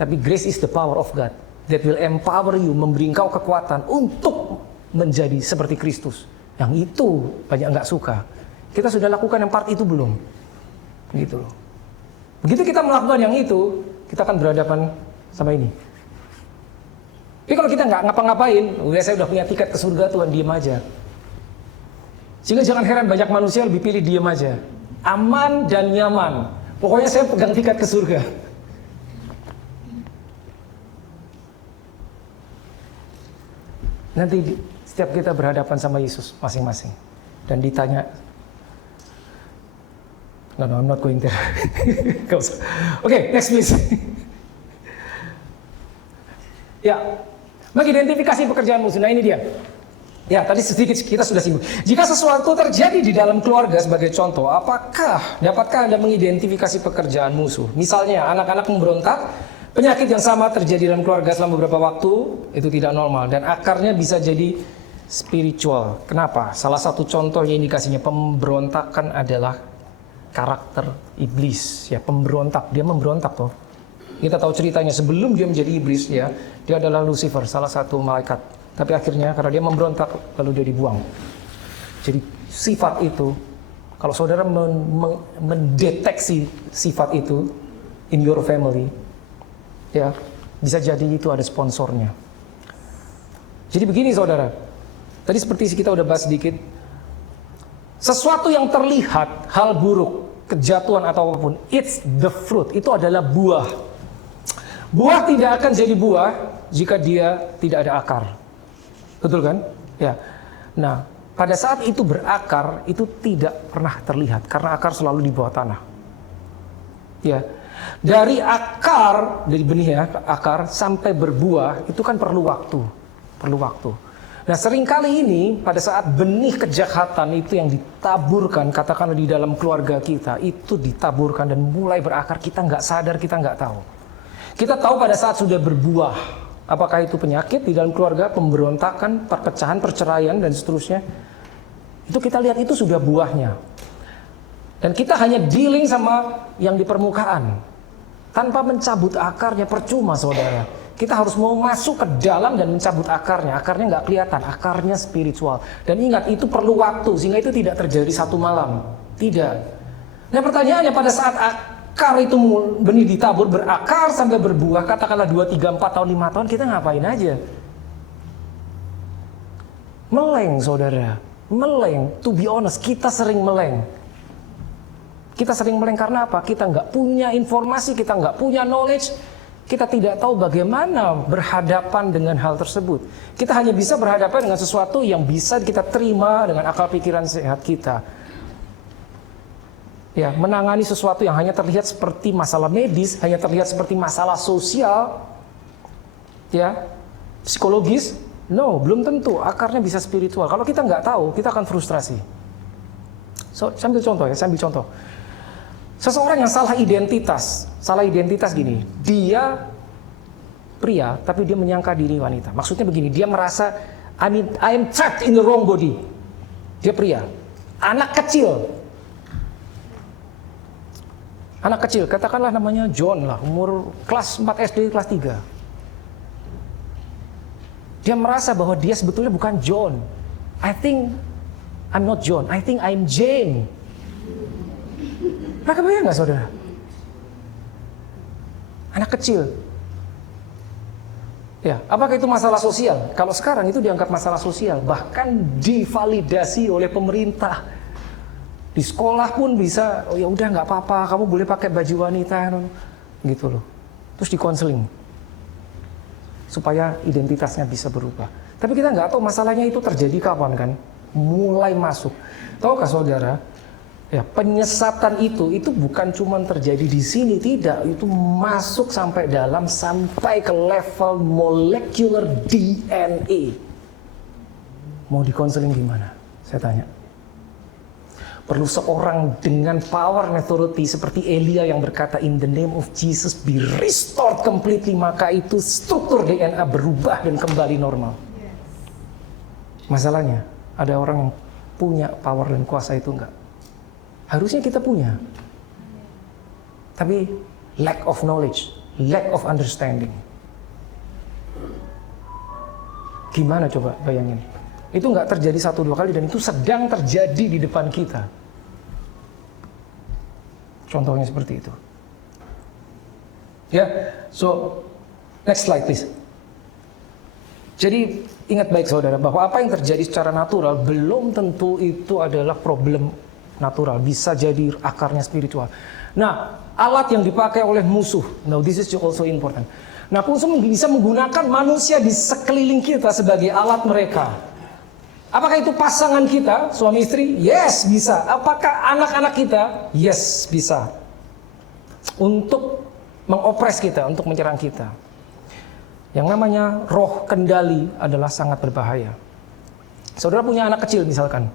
Tapi grace is the power of God that will empower you, memberi engkau kekuatan untuk menjadi seperti Kristus. Yang itu banyak nggak suka. Kita sudah lakukan yang part itu belum? Gitu loh. Begitu kita melakukan yang itu, kita akan berhadapan sama ini. Tapi kalau kita nggak ngapa-ngapain, udah saya udah punya tiket ke surga Tuhan, diem aja. Sehingga jangan heran banyak manusia lebih pilih diem aja. Aman dan nyaman. Pokoknya saya pegang tiket ke surga. Nanti setiap kita berhadapan sama Yesus masing-masing dan ditanya, no, I'm not going there. Oke, next please. Ya, mengidentifikasi pekerjaan musuh. Nah ini dia. Ya, tadi sedikit kita sudah singgung. Jika sesuatu terjadi di dalam keluarga sebagai contoh, dapatkah Anda mengidentifikasi pekerjaan musuh? Misalnya anak-anak memberontak, penyakit yang sama terjadi dalam keluarga selama beberapa waktu, itu tidak normal dan akarnya bisa jadi spiritual. Kenapa? Salah satu contohnya indikasinya pemberontakan adalah karakter iblis. Ya, pemberontak, dia memberontak toh. Kita tahu ceritanya sebelum dia menjadi iblis ya, dia adalah Lucifer, salah satu malaikat. Tapi akhirnya karena dia memberontak lalu dia dibuang. Jadi sifat itu, kalau saudara mendeteksi sifat itu in your family, ya bisa jadi itu ada sponsornya. Jadi begini saudara, tadi seperti kita udah bahas sedikit, sesuatu yang terlihat hal buruk, kejatuhan atau apapun, it's the fruit, itu adalah buah. Buah tidak akan jadi buah jika dia tidak ada akar. Betul kan? Ya. Nah, pada saat itu berakar, itu tidak pernah terlihat karena akar selalu di bawah tanah. Ya. Dari akar, dari benih ya, akar sampai berbuah itu kan perlu waktu. Perlu waktu. Nah, seringkali ini pada saat benih kejahatan itu yang ditaburkan, katakanlah di dalam keluarga kita, itu ditaburkan dan mulai berakar, kita nggak sadar, kita nggak tahu. Kita tahu pada saat sudah berbuah. Apakah itu penyakit di dalam keluarga, pemberontakan, perpecahan, perceraian, dan seterusnya. Itu kita lihat itu sudah buahnya. Dan kita hanya dealing sama yang di permukaan. Tanpa mencabut akarnya, percuma saudara. Kita harus mau masuk ke dalam dan mencabut akarnya. Akarnya nggak kelihatan, akarnya spiritual. Dan ingat, itu perlu waktu, sehingga itu tidak terjadi satu malam. Tidak. Nah pertanyaannya, pada saat akar itu benih ditabur, berakar sampai berbuah, katakanlah 2, 3, 4 tahun, 5 tahun, kita ngapain aja? Meleng, saudara. Meleng. To be honest, kita sering meleng. Kita sering meleng karena apa? Kita nggak punya informasi, kita nggak punya knowledge, kita tidak tahu bagaimana berhadapan dengan hal tersebut. Kita hanya bisa berhadapan dengan sesuatu yang bisa kita terima dengan akal pikiran sehat kita. Ya, menangani sesuatu yang hanya terlihat seperti masalah medis, hanya terlihat seperti masalah sosial, ya, psikologis, no, belum tentu. Akarnya bisa spiritual. Kalau kita nggak tahu, kita akan frustrasi. So, saya ambil contoh. Seseorang yang salah identitas gini, dia pria, tapi dia menyangka diri wanita. Maksudnya begini, dia merasa I am trapped in the wrong body. Dia pria, anak kecil, katakanlah namanya John lah, umur kelas 4 SD, kelas 3. Dia merasa bahwa dia sebetulnya bukan John. I think I'm not John, I think I'm Jane. Mereka bayang nggak, saudara? Anak kecil. Ya, apakah itu masalah sosial? Kalau sekarang itu dianggap masalah sosial, bahkan divalidasi oleh pemerintah. Di sekolah pun bisa, oh ya udah nggak apa-apa, kamu boleh pakai baju wanita, gitu loh. Terus dikonseling supaya identitasnya bisa berubah. Tapi kita nggak tahu masalahnya itu terjadi kapan kan? Mulai masuk. Tahukah saudara? Ya, penyesatan itu bukan cuma terjadi di sini, tidak. Itu masuk sampai dalam, sampai ke level molecular DNA. Mau dikonseling gimana? Saya tanya. Perlu seorang dengan power and authority seperti Elia yang berkata in the name of Jesus be restored completely, maka itu struktur DNA berubah dan kembali normal. Masalahnya ada orang yang punya power dan kuasa itu enggak. Harusnya kita punya, tapi lack of knowledge, lack of understanding. Gimana coba bayangin? Itu nggak terjadi 1-2 kali dan itu sedang terjadi di depan kita. Contohnya seperti itu. Ya, so next slide please. Jadi ingat baik saudara bahwa apa yang terjadi secara natural belum tentu itu adalah problem natural, bisa jadi akarnya spiritual. Nah, alat yang dipakai oleh musuh, now this is also important. Nah, musuh bisa menggunakan manusia di sekeliling kita sebagai alat mereka. Apakah itu pasangan kita, suami istri? Yes, bisa. Apakah anak-anak kita? Yes, bisa. Untuk mengopres kita, untuk menyerang kita. Yang namanya roh kendali adalah sangat berbahaya. Saudara punya anak kecil misalkan.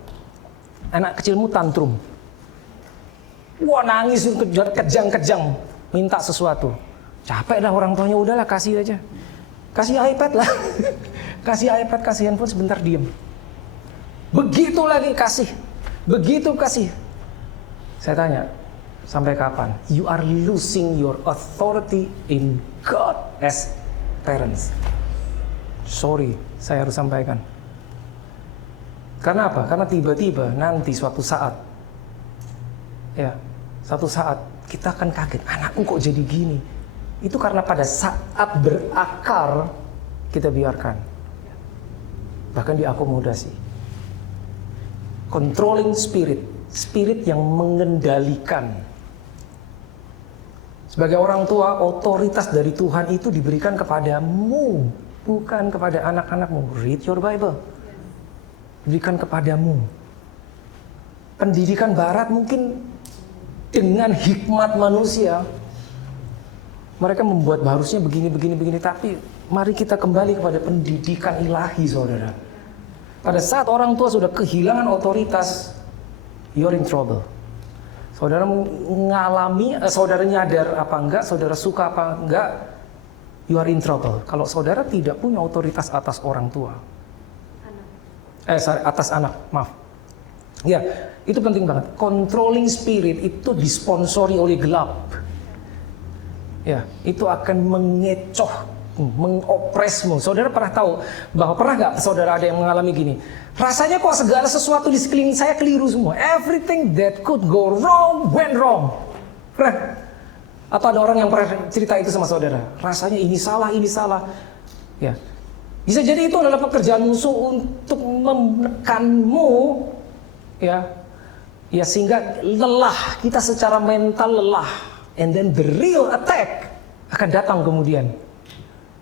Anak kecilmu tantrum. Wah, nangis, kejang-kejang, minta sesuatu. Capek dah orang tuanya, udahlah kasih aja. Kasih iPad lah. Kasih iPad, kasih handphone, sebentar diem. Begitu lagi kasih, begitu kasih. Saya tanya, sampai kapan? You are losing your authority in God as parents. Sorry, saya harus sampaikan. Karena apa? Karena tiba-tiba nanti suatu saat, ya, suatu saat kita akan kaget, anakku kok jadi gini. Itu karena pada saat berakar kita biarkan, bahkan diakomodasi. Controlling spirit, spirit yang mengendalikan. Sebagai orang tua, otoritas dari Tuhan itu diberikan kepadamu, bukan kepada anak-anakmu. Read your Bible. Diberikan kepadamu. Pendidikan Barat mungkin dengan hikmat manusia, mereka membuat harusnya begini, tapi mari kita kembali kepada pendidikan ilahi, saudara. Pada saat orang tua sudah kehilangan otoritas, you're in trouble. Saudara mengalami, saudara nyadar apa enggak, saudara suka apa enggak, you are in trouble. Kalau saudara tidak punya otoritas atas orang tua, atas anak, maaf. Ya, itu penting banget. Controlling spirit itu disponsori oleh gelap. Ya, itu akan mengecoh, menggigitmu, mengopresmu. Saudara pernah tahu bahwa pernah nggak saudara ada yang mengalami gini? Rasanya kok segala sesuatu di sekeliling saya keliru semua. Everything that could go wrong went wrong. Pernah? Atau ada orang yang pernah cerita itu sama saudara? Rasanya ini salah, ini salah. Ya, bisa jadi itu adalah pekerjaan musuh untuk menekanmu, ya, sehingga lelah kita secara mental lelah, and then the real attack akan datang kemudian.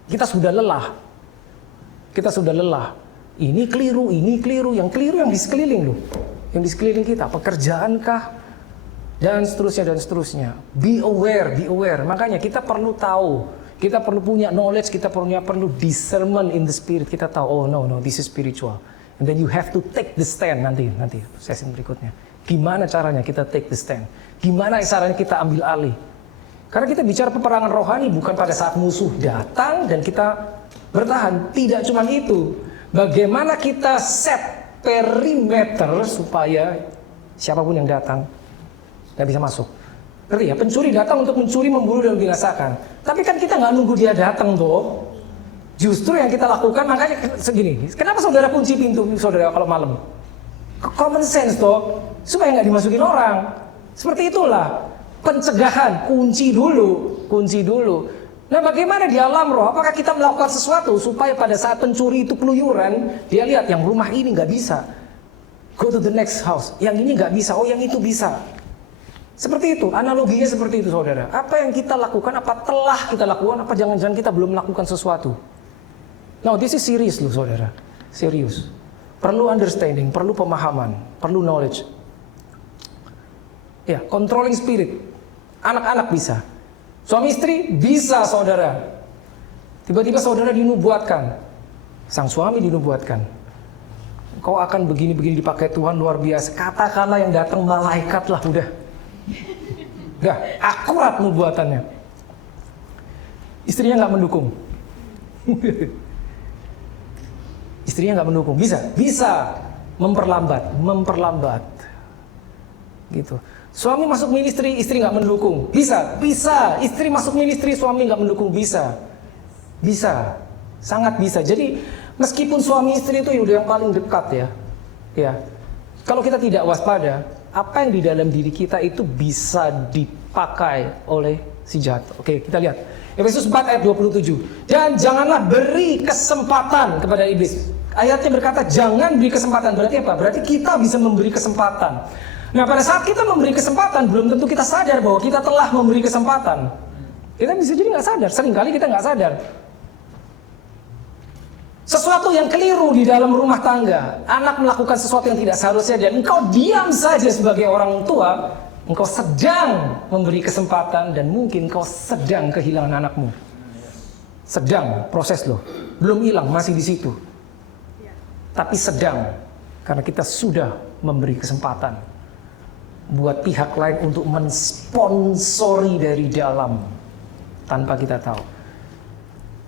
Kita sudah lelah, Ini keliru, yang keliru yang di sekeliling loh, yang di sekeliling kita, pekerjaankah? Dan seterusnya. Be aware. Makanya kita perlu tahu, kita perlu punya knowledge, kita perlu discernment in the spirit. Kita tahu, oh no, this is spiritual. And then you have to take the stand nanti sesi berikutnya. Gimana caranya kita take the stand? Gimana caranya kita ambil alih? Karena kita bicara peperangan rohani bukan pada saat musuh datang dan kita bertahan. Tidak cuma itu. Bagaimana kita set perimeter supaya siapapun yang datang nggak bisa masuk. Ngerti ya? Pencuri datang untuk mencuri, membunuh, dan membinasakan. Tapi kan kita nggak nunggu dia datang toh. Justru yang kita lakukan, makanya segini. Kenapa saudara kunci pintu saudara kalau malam? Common sense toh, supaya nggak dimasukin orang. Seperti itulah pencegahan. Kunci dulu. Nah, bagaimana di alam roh? Apakah kita melakukan sesuatu supaya pada saat pencuri itu keluyuran, dia lihat yang rumah ini nggak bisa, go to the next house. Yang ini nggak bisa, oh yang itu bisa. Seperti itu, analoginya seperti itu saudara. Apa yang kita lakukan, apa telah kita lakukan, apa jangan-jangan kita belum melakukan sesuatu. Now this is serious loh saudara, serius. Perlu understanding, perlu pemahaman, perlu knowledge. Ya, controlling spirit. Anak-anak bisa. Suami istri bisa saudara. Tiba-tiba saudara dinubuatkan. Sang suami dinubuatkan. Kau akan begini-begini dipakai Tuhan luar biasa. Katakanlah yang datang malaikat lah udah. Akurat nubuatannya. Istrinya nggak mendukung. Istrinya nggak mendukung. Bisa memperlambat. Gitu. Suami masuk ministry, istri nggak mendukung. Bisa. Istri masuk ministry, suami nggak mendukung. Bisa. Sangat bisa. Jadi meskipun suami istri itu udah yang paling dekat ya. Kalau kita tidak waspada, apa yang di dalam diri kita itu bisa dipakai oleh si jahat. Oke, kita lihat. Efesus 4 ayat 27. Dan janganlah beri kesempatan kepada iblis. Ayatnya berkata jangan beri kesempatan. Berarti apa? Berarti kita bisa memberi kesempatan. Nah, pada saat kita memberi kesempatan, belum tentu kita sadar bahwa kita telah memberi kesempatan. Kita bisa jadi nggak sadar. Seringkali kita nggak sadar. Sesuatu yang keliru di dalam rumah tangga, anak melakukan sesuatu yang tidak seharusnya dan engkau diam saja sebagai orang tua, engkau sedang memberi kesempatan dan mungkin engkau sedang kehilangan anakmu. Sedang proses loh, belum hilang, masih di situ. Tapi sedang, karena kita sudah memberi kesempatan buat pihak lain untuk mensponsori dari dalam tanpa kita tahu.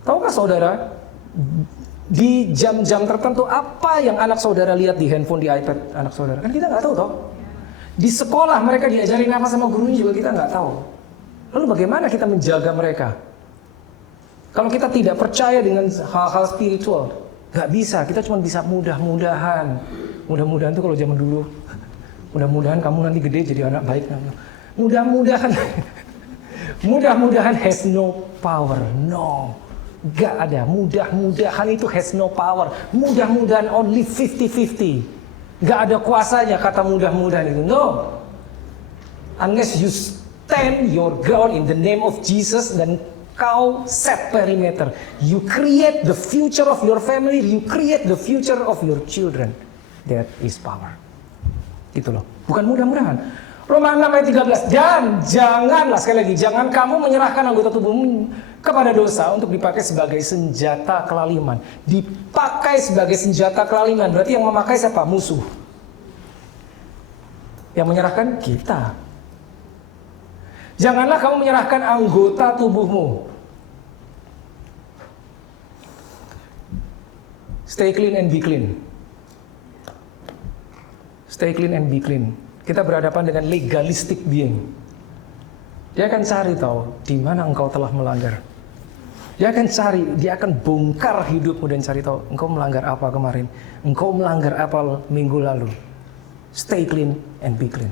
Tahukah saudara? Di jam-jam tertentu apa yang anak saudara lihat di handphone, di iPad anak saudara? Kan kita nggak tahu toh. Di sekolah mereka diajarin apa sama gurunya juga kita nggak tahu. Lalu bagaimana kita menjaga mereka? Kalau kita tidak percaya dengan hal-hal spiritual, nggak bisa. Kita cuma bisa mudah-mudahan. Mudah-mudahan tuh kalau zaman dulu. Mudah-mudahan kamu nanti gede jadi anak baik. Mudah-mudahan. Mudah-mudahan has no power. No. Gak ada, mudah-mudahan itu has no power. Mudah-mudahan only 50-50. Gak ada kuasanya kata mudah-mudahan itu. No. Unless you stand your ground in the name of Jesus dan kau set perimeter. You create the future of your family, you create the future of your children. That is power. Gitu loh. Bukan mudah-mudahan. Roma 6 ayat 13. Dan janganlah, sekali lagi, jangan kamu menyerahkan anggota tubuhmu kepada dosa untuk dipakai sebagai senjata kelaliman. Dipakai sebagai senjata kelaliman. Berarti yang memakai siapa? Musuh. Yang menyerahkan kita. Janganlah kamu menyerahkan anggota tubuhmu. Stay clean and be clean. Stay clean and be clean. Kita berhadapan dengan legalistic being. Dia akan cari tahu di mana engkau telah melanggar. Dia akan cari, dia akan bongkar hidupmu dan cari tahu engkau melanggar apa kemarin, engkau melanggar apa minggu lalu. Stay clean and be clean.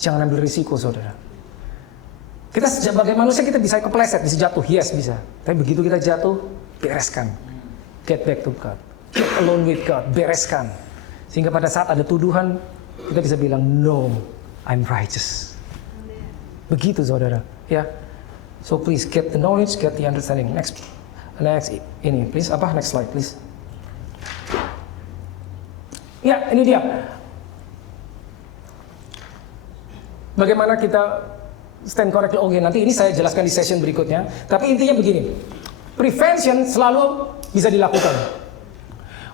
Jangan ambil risiko, saudara. Kita sebagai manusia kita bisa kepleset, bisa jatuh, yes bisa. Tapi begitu kita jatuh, bereskan. Get back to God. Get alone with God, bereskan. Sehingga pada saat ada tuduhan, kita bisa bilang, no, I'm righteous. Begitu, saudara. Ya. So please get the knowledge, get the understanding. Next ini, please. Next slide, please. Ya, ini dia. Bagaimana kita stand correctly? Oke, nanti ini saya jelaskan di session berikutnya. Tapi intinya begini. Prevention selalu bisa dilakukan.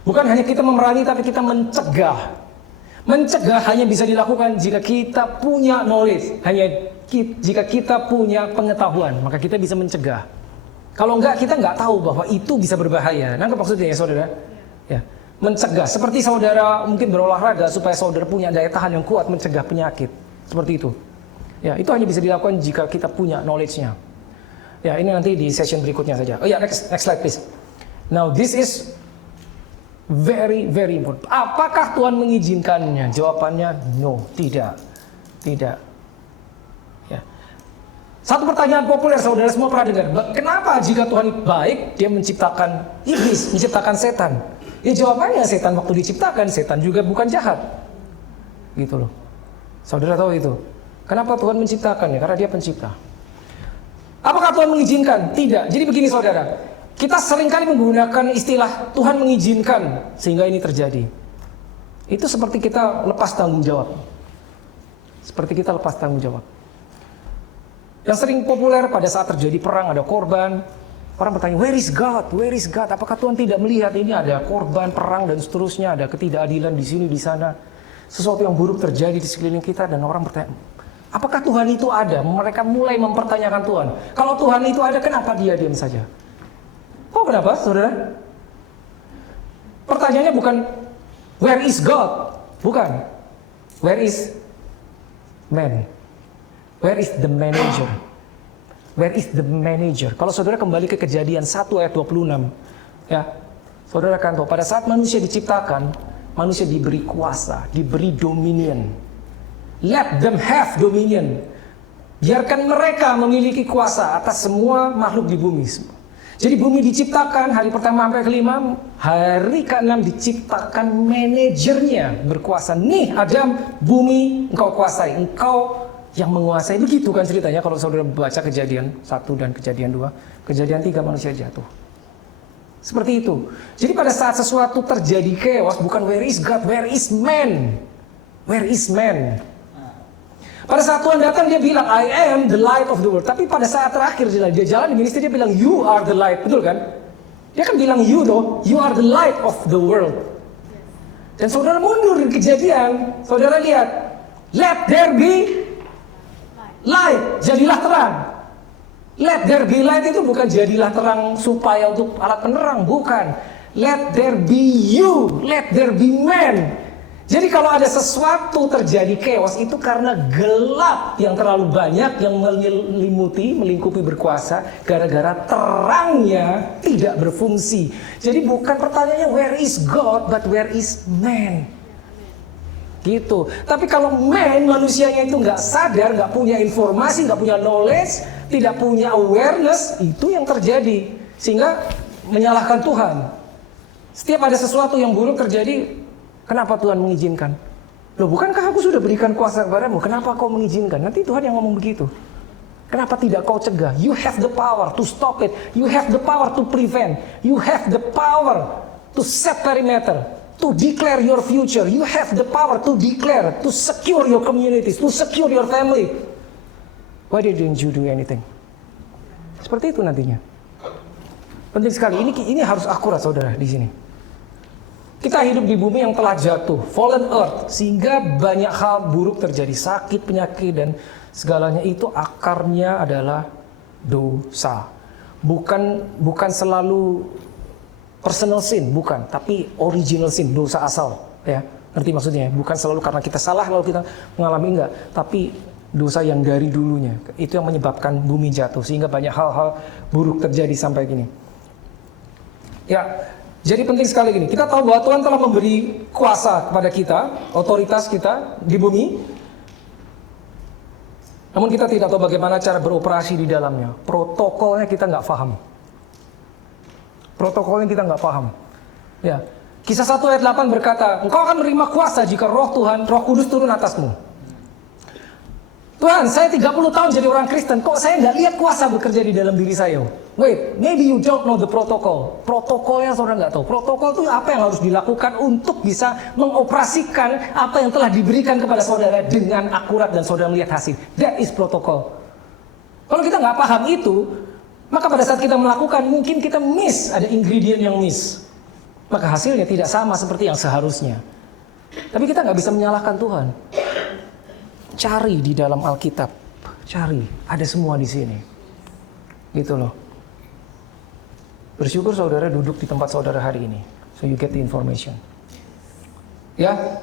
Bukan hanya kita memerangi, tapi kita mencegah. Mencegah hanya bisa dilakukan jika kita punya knowledge. Jika kita punya pengetahuan, maka kita bisa mencegah. Kalau enggak, kita enggak tahu bahwa itu bisa berbahaya. Nangkep maksudnya ya, saudara? Ya, mencegah. Seperti saudara mungkin berolahraga supaya saudara punya daya tahan yang kuat mencegah penyakit. Seperti itu. Ya, itu hanya bisa dilakukan jika kita punya knowledge-nya. Ya, ini nanti di session berikutnya saja. Oh ya, next slide please. Now this is very important. Apakah Tuhan mengizinkannya? Jawabannya no, tidak. Ya. Satu pertanyaan populer saudara semua pernah dengar. Kenapa jika Tuhan baik, dia menciptakan iblis, menciptakan setan? Ya jawabannya setan waktu diciptakan, setan juga bukan jahat. Gitu loh. Saudara tahu itu. Kenapa Tuhan menciptakannya? Karena dia pencipta. Apakah Tuhan mengizinkan? Tidak. Jadi begini saudara. Kita seringkali menggunakan istilah Tuhan mengizinkan sehingga ini terjadi. Itu seperti kita lepas tanggung jawab. Yang sering populer pada saat terjadi perang, ada korban. Orang bertanya, where is God? Where is God? Apakah Tuhan tidak melihat ini ada korban, perang dan seterusnya, ada ketidakadilan di sini, di sana. Sesuatu yang buruk terjadi di sekeliling kita dan orang bertanya, apakah Tuhan itu ada? Mereka mulai mempertanyakan Tuhan. Kalau Tuhan itu ada, kenapa dia diam saja? Oh kenapa, saudara? Pertanyaannya bukan, where is God? Bukan. Where is man? Where is the manager? Where is the manager? Kalau saudara kembali ke Kejadian 1 ayat 26, ya, saudara akan tahu pada saat manusia diciptakan, manusia diberi kuasa, diberi dominion. Let them have dominion. Biarkan mereka memiliki kuasa atas semua makhluk di bumi. Jadi bumi diciptakan hari pertama sampai kelima, hari ke-6 diciptakan manajernya berkuasa. Nih Adam, bumi engkau kuasai, engkau yang menguasai. Begitu kan ceritanya kalau saudara baca Kejadian 1 dan Kejadian 2. Kejadian 3 manusia jatuh. Seperti itu. Jadi pada saat sesuatu terjadi chaos, bukan where is God, where is man? Where is man? Pada saat Tuhan datang dia bilang I am the light of the world. Tapi pada saat terakhir dia jalan di ministry dia bilang you are the light. Betul kan? Dia kan bilang you are the light of the world. Dan saudara mundur di Kejadian, saudara lihat, let there be light, jadilah terang. Let there be light itu bukan jadilah terang supaya untuk alat penerang, bukan. Let there be you, let there be man. Jadi kalau ada sesuatu terjadi chaos itu karena gelap yang terlalu banyak yang melingkupi berkuasa gara-gara terangnya tidak berfungsi. Jadi bukan pertanyaannya where is God, but where is man? Gitu. Tapi kalau man, manusianya itu nggak sadar, nggak punya informasi, nggak punya knowledge, tidak punya awareness, itu yang terjadi. Sehingga menyalahkan Tuhan. Setiap ada sesuatu yang buruk terjadi, kenapa Tuhan mengizinkan? Loh bukankah aku sudah berikan kuasa kepadamu? Kenapa kau mengizinkan? Nanti Tuhan yang ngomong begitu. Kenapa tidak kau cegah? You have the power to stop it. You have the power to prevent. You have the power to set perimeter. To declare your future. You have the power to declare, to secure your communities, to secure your family. Why didn't you do anything? Seperti itu nantinya. Penting sekali. Ini harus akurat saudara di sini. Kita hidup di bumi yang telah jatuh, fallen earth, sehingga banyak hal buruk terjadi, sakit, penyakit dan segalanya itu akarnya adalah dosa. Bukan selalu personal sin, bukan, tapi original sin, dosa asal, ya. Ngerti maksudnya? Bukan selalu karena kita salah lalu kita mengalami, enggak, tapi dosa yang dari dulunya. Itu yang menyebabkan bumi jatuh, sehingga banyak hal-hal buruk terjadi sampai gini. Ya, jadi penting sekali gini. Kita tahu bahwa Tuhan telah memberi kuasa kepada kita, otoritas kita di bumi. Namun kita tidak tahu bagaimana cara beroperasi di dalamnya. Protokolnya kita nggak paham. Protokolnya kita nggak paham. Ya, Kisah 1 ayat 8 berkata, engkau akan menerima kuasa jika roh Tuhan, roh kudus turun atasmu. Tuhan, saya 30 tahun jadi orang Kristen, kok saya nggak lihat kuasa bekerja di dalam diri saya? Wait, maybe you don't know the protocol. Protokolnya saudara nggak tahu. Protokol itu apa yang harus dilakukan untuk bisa mengoperasikan apa yang telah diberikan kepada saudara dengan akurat dan saudara melihat hasil. That is protokol. Kalau kita nggak paham itu, maka pada saat kita melakukan mungkin kita miss, ada ingredient yang miss. Maka hasilnya tidak sama seperti yang seharusnya. Tapi kita nggak bisa menyalahkan Tuhan. Cari di dalam Alkitab, cari, ada semua di sini, gitu loh. Bersyukur saudara duduk di tempat saudara hari ini, so you get the information. Ya,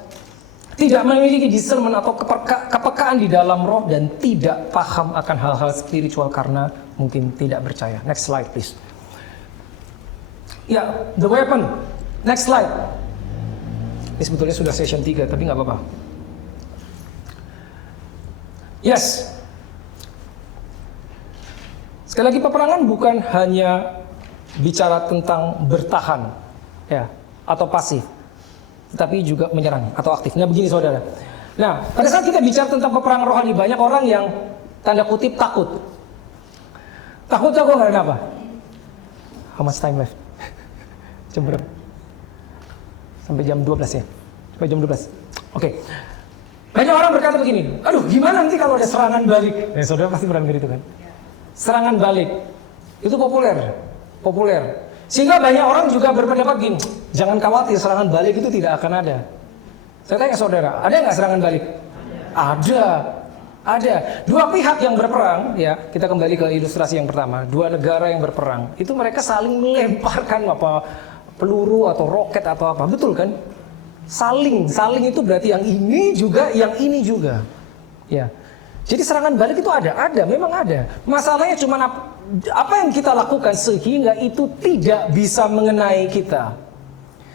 tidak memiliki discernment atau kepekaan di dalam roh dan tidak paham akan hal-hal spiritual karena mungkin tidak percaya. Next slide please. Ya, the weapon. Next slide. Ini sebetulnya sudah session 3 tapi nggak apa-apa. Yes. Sekali lagi peperangan bukan hanya bicara tentang bertahan ya atau pasif, tetapi juga menyerang atau aktif. Nah begini saudara. Nah pada saat kita bicara tentang peperangan rohani, banyak orang yang tanda kutip takut. Takut jago nggak ada apa? How much time left? Jam berapa? Sampai jam 12 ya? Sampai jam 12. Oke. Banyak orang berkata begini, aduh gimana nanti kalau ada serangan balik? Saudara pasti pernah dengar itu kan? Serangan balik. Itu populer. Sehingga banyak orang juga berpendapat gini, jangan khawatir serangan balik itu tidak akan ada. Saya tanya saudara, ada nggak serangan balik? Ada. Dua pihak yang berperang, ya kita kembali ke ilustrasi yang pertama. Dua negara yang berperang, itu mereka saling melemparkan peluru atau roket atau apa, betul kan? Saling itu berarti yang ini juga, yang ini juga. Ya. Jadi serangan balik itu memang ada. Masalahnya cuma apa yang kita lakukan sehingga itu tidak bisa mengenai kita.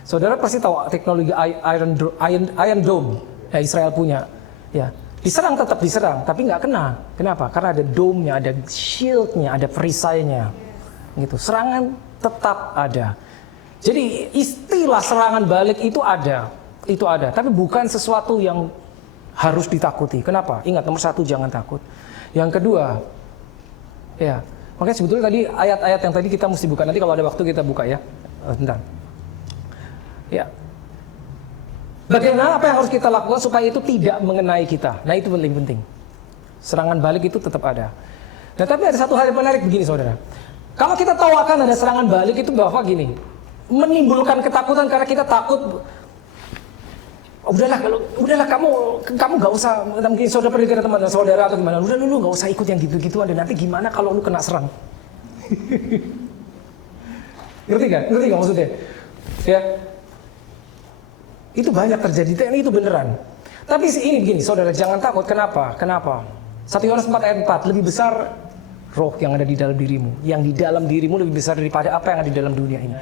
Saudara pasti tahu teknologi Iron Dome yang Israel punya. Ya. Tetap diserang, tapi nggak kena. Kenapa? Karena ada dome-nya, ada shield-nya, ada perisainya. Gitu. Serangan tetap ada. Jadi istilah serangan balik itu ada, tapi bukan sesuatu yang harus ditakuti. Kenapa? Ingat, nomor 1 jangan takut. Yang kedua, ya, makanya sebetulnya tadi ayat-ayat yang tadi kita mesti buka. Nanti kalau ada waktu kita buka ya. Bentar. Ya. Bagaimana apa yang harus kita lakukan supaya itu tidak mengenai kita? Nah itu paling penting. Serangan balik itu tetap ada. Nah tapi ada satu hal yang menarik begini saudara. Kalau kita tahu akan ada serangan balik itu bahwa gini, menimbulkan ketakutan karena kita takut. Udahlah kamu nggak usah, mungkin saudara pergi ke teman saudara atau gimana. Udah lu nggak usah ikut yang gitu-gitu. Ada nanti gimana kalau lu kena serang? Ngerti nggak maksudnya? Ya, itu banyak terjadi. Itu beneran. Tapi ini begini, saudara jangan takut. Kenapa? 1 Yohanes 4 ayat 4 lebih besar roh yang ada di dalam dirimu. Yang di dalam dirimu lebih besar daripada apa yang ada di dalam dunia ini.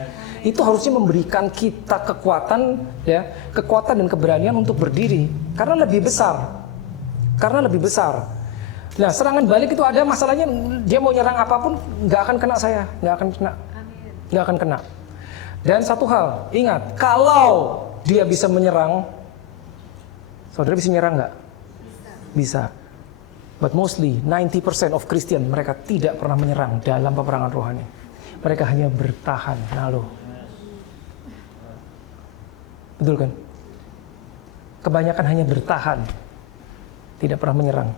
Itu harusnya memberikan kita kekuatan dan keberanian untuk berdiri karena lebih besar. Nah serangan balik itu ada, masalahnya dia mau nyerang apapun nggak akan kena saya, nggak akan kena. Dan satu hal, ingat, kalau dia bisa menyerang, saudara bisa menyerang nggak? Bisa. But mostly 90% of Christian, mereka tidak pernah menyerang dalam peperangan rohani. Mereka hanya bertahan. Betul kan? Kebanyakan hanya bertahan, tidak pernah menyerang.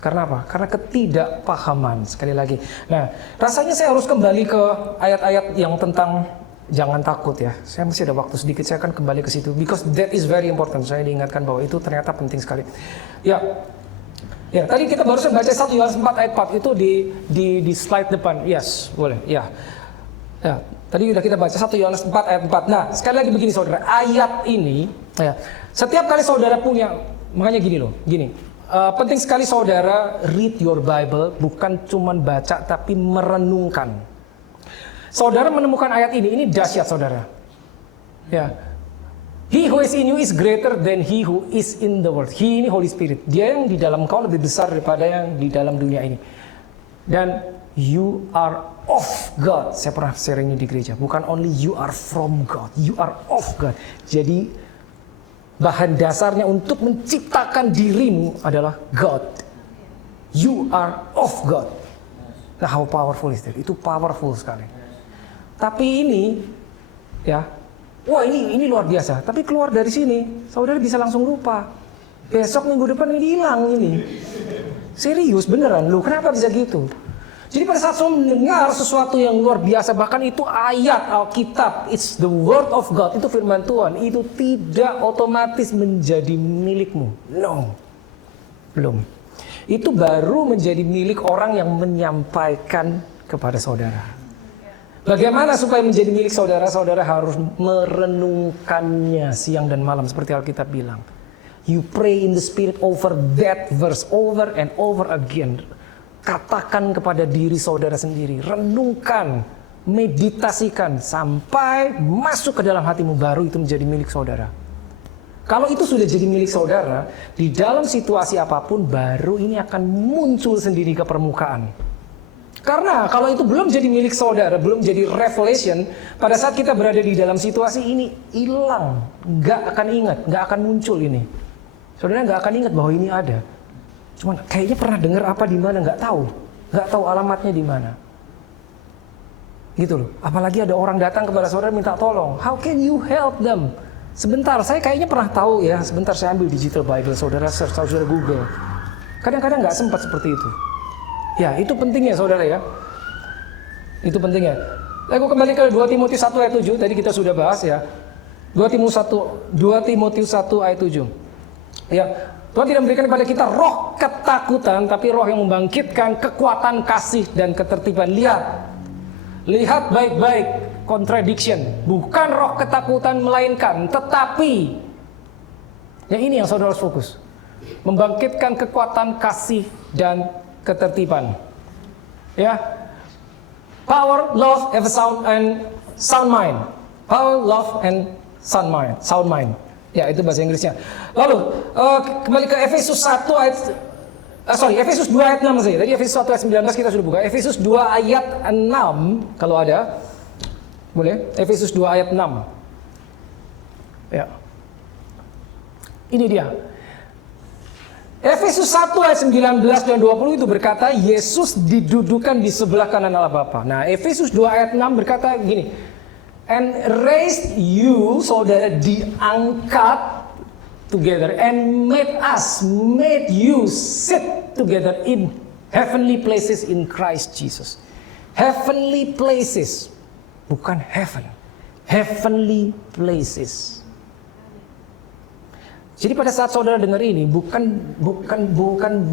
Karena apa? Karena ketidakpahaman. Sekali lagi. Nah, rasanya saya harus kembali ke ayat-ayat yang tentang jangan takut ya. Saya masih ada waktu sedikit, saya akan kembali ke situ. Because that is very important. Saya diingatkan bahwa itu ternyata penting sekali. Ya, tadi kita baru baca 1 Yohanes 4 ayat 4 itu di slide depan. Yes, boleh. Ya. Tadi udah kita baca 1 Yohanes 4 ayat 4. Nah, sekali lagi begini saudara, ayat ini ya, setiap kali saudara punya, makanya gini loh, Penting sekali saudara read your Bible, bukan cuma baca tapi merenungkan. Saudara menemukan ayat ini dahsyat saudara. Ya. He who is in you is greater than he who is in the world. He ini Holy Spirit. Dia yang di dalam kau lebih besar daripada yang di dalam dunia ini. Dan you are of God. Saya pernah sharing ini di gereja. Bukan only you are from God, you are of God. Jadi bahan dasarnya untuk menciptakan dirimu adalah God. You are of God. Nah, how powerful is that? Itu powerful sekali. Tapi ini, ya, wah ini luar biasa. Tapi keluar dari sini, saudara bisa langsung lupa. Besok minggu depan ini hilang ini. Serius beneran, lu kenapa bisa gitu? Jadi pada saat saudara mendengar sesuatu yang luar biasa, bahkan itu ayat Alkitab, it's the word of God, itu firman Tuhan, itu tidak otomatis menjadi milikmu. No, belum. Itu baru menjadi milik orang yang menyampaikan kepada saudara. Bagaimana supaya menjadi milik saudara? Saudara harus merenungkannya siang dan malam seperti Alkitab bilang. You pray in the Spirit over that verse over and over again. Katakan kepada diri saudara sendiri, renungkan, meditasikan sampai masuk ke dalam hatimu, baru itu menjadi milik saudara. Kalau itu sudah jadi milik saudara, di dalam situasi apapun baru ini akan muncul sendiri ke permukaan. Karena kalau itu belum jadi milik saudara, belum jadi revelation, pada saat kita berada di dalam situasi ini hilang, nggak akan ingat, nggak akan muncul ini. Saudara nggak akan ingat bahwa ini ada. Cuman kayaknya pernah dengar apa di mana, nggak tahu alamatnya di mana. Gitu loh. Apalagi ada orang datang kepada saudara minta tolong. How can you help them? Sebentar, saya kayaknya pernah tahu ya. Sebentar saya ambil digital Bible, saudara search, saudara Google. Kadang-kadang nggak sempat seperti itu. Ya, itu pentingnya saudara ya. Itu pentingnya. Lalu kembali ke 2 Timotius 1 ayat 7, tadi kita sudah bahas ya. 2 Timotius 1 ayat 7. Ya, Tuhan tidak memberikan kepada kita roh ketakutan, tapi roh yang membangkitkan kekuatan kasih dan ketertiban. Lihat baik-baik, contradiction. Bukan roh ketakutan melainkan, tetapi yang ini yang saudara harus fokus. Membangkitkan kekuatan kasih dan ketertiban. Ya. Power, love, have a sound mind. Power, love, and sound mind. Ya, itu bahasa Inggrisnya. Lalu kembali ke Efesus 1 ayat Efesus 2 ayat 6 saja. Tadi Efesus 1 ayat 19 kita sudah buka. Efesus 2 ayat 6 kalau ada. Boleh? Efesus 2 ayat 6. Ya. Ini dia. Efesus 1 ayat 19 dan 20 itu berkata Yesus didudukan di sebelah kanan Allah Bapa. Nah, Efesus 2 ayat 6 berkata gini. And raised you, saudara, diangkat together and made you sit together in heavenly places in Christ Jesus. Heavenly places, bukan heaven. Heavenly places. Jadi pada saat saudara dengar ini bukan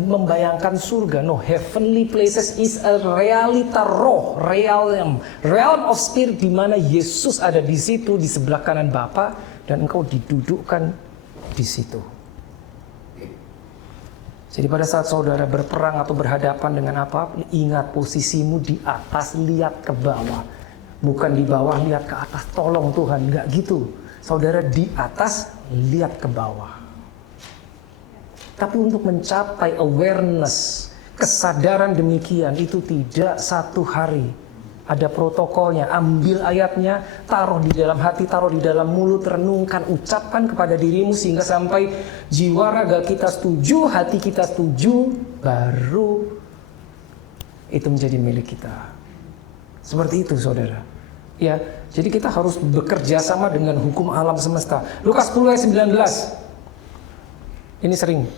membayangkan surga, no. Heavenly places is a realita roh, realm of spirit, di mana Yesus ada di situ di sebelah kanan Bapa dan engkau didudukkan di situ. Jadi pada saat saudara berperang atau berhadapan dengan apa, ingat posisimu di atas, lihat ke bawah, bukan di bawah lihat ke atas. Tolong Tuhan, nggak gitu. Saudara di atas, lihat ke bawah. Tapi untuk mencapai awareness, kesadaran demikian, itu tidak satu hari. Ada protokolnya, ambil ayatnya, taruh di dalam hati, taruh di dalam mulut, renungkan, ucapkan kepada dirimu sehingga sampai jiwa raga kita setuju, hati kita setuju, baru itu menjadi milik kita. Seperti itu saudara. Ya, jadi kita harus bekerja sama dengan hukum alam semesta. Lukas 10 ayat 19. Ini sering.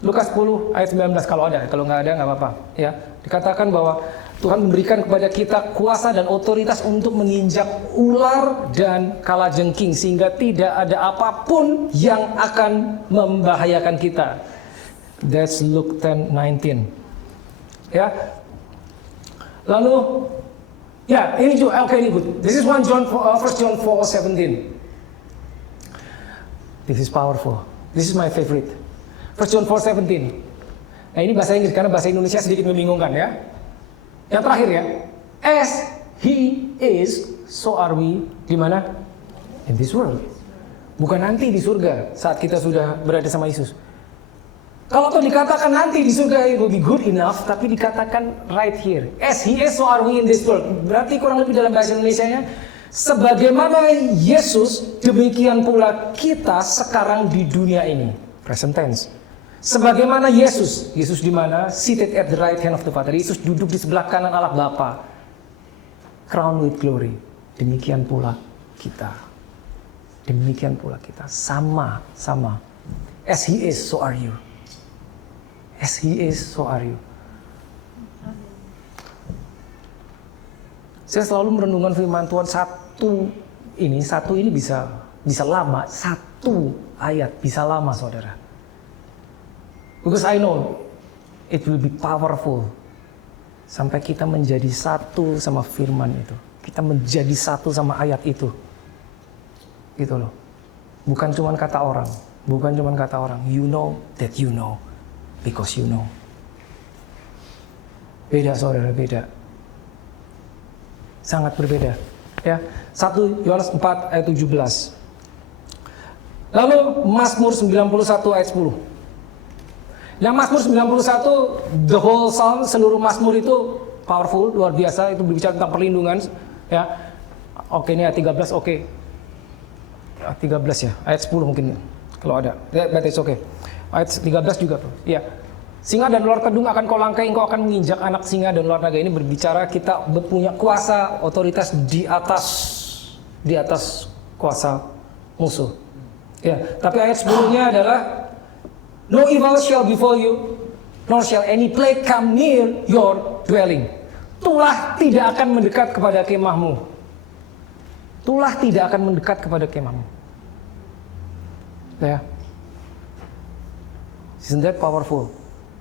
Lukas 10 ayat 19 kalau ada, kalau nggak ada nggak apa-apa. Ya, dikatakan bahwa Tuhan memberikan kepada kita kuasa dan otoritas untuk menginjak ular dan kalajengking sehingga tidak ada apapun yang akan membahayakan kita. That's Luke 10:19. Ya. Lalu ya, ini juga oke, ini good. This is 1 John 4:17. This is powerful. This is my favorite. 1 John 4:17. Nah ini bahasa Inggris karena bahasa Indonesia sedikit membingungkan ya. Yang terakhir ya, as he is, so are we. Di mana? In this world. Bukan nanti di surga saat kita sudah berada sama Yesus. Kalau tuh dikatakan nanti di surga it will be good enough, tapi dikatakan right here. As he is, so are we in this world. Berarti kurang lebih dalam bahasa Indonesianya, sebagaimana Yesus, demikian pula kita sekarang di dunia ini. Present tense. Sebagaimana Yesus di mana? Seated at the right hand of the Father. Yesus duduk di sebelah kanan Allah Bapa. Crowned with glory. Demikian pula kita. Demikian pula kita. Sama. As he is, so are you. As he is, so are you. Saya selalu merenungkan firman Tuhan satu ini bisa lama, satu ayat bisa lama, saudara. Because I know it will be powerful sampai kita menjadi satu sama firman itu. Kita menjadi satu sama ayat itu. Gitu loh. Bukan cuma kata orang. You know that you know. Because you know. Beda saudara, beda. Sangat berbeda. Ya, 1 Yohanes 4 ayat 17. Lalu Mazmur 91 ayat 10. Nah Mazmur 91, the whole psalm, seluruh Mazmur itu powerful, luar biasa. Itu berbicara tentang perlindungan. Ya, oke ini ayat 13, oke. Ayat 13 ya, ayat 10 mungkin kalau ada. But it's okay. Ayat 13 juga tuh. Ya. Singa dan ular tedung akan kau langkai, engkau akan menginjak anak singa dan ular naga. Ini berbicara kita punya kuasa, otoritas di atas kuasa musuh. Ya, tapi ayat 10-nya adalah no evil shall befall you, nor shall any plague come near your dwelling. Tulah tidak akan mendekat kepada kemahmu. Tulah tidak akan mendekat kepada kemahmu. Ya. Isn't that powerful?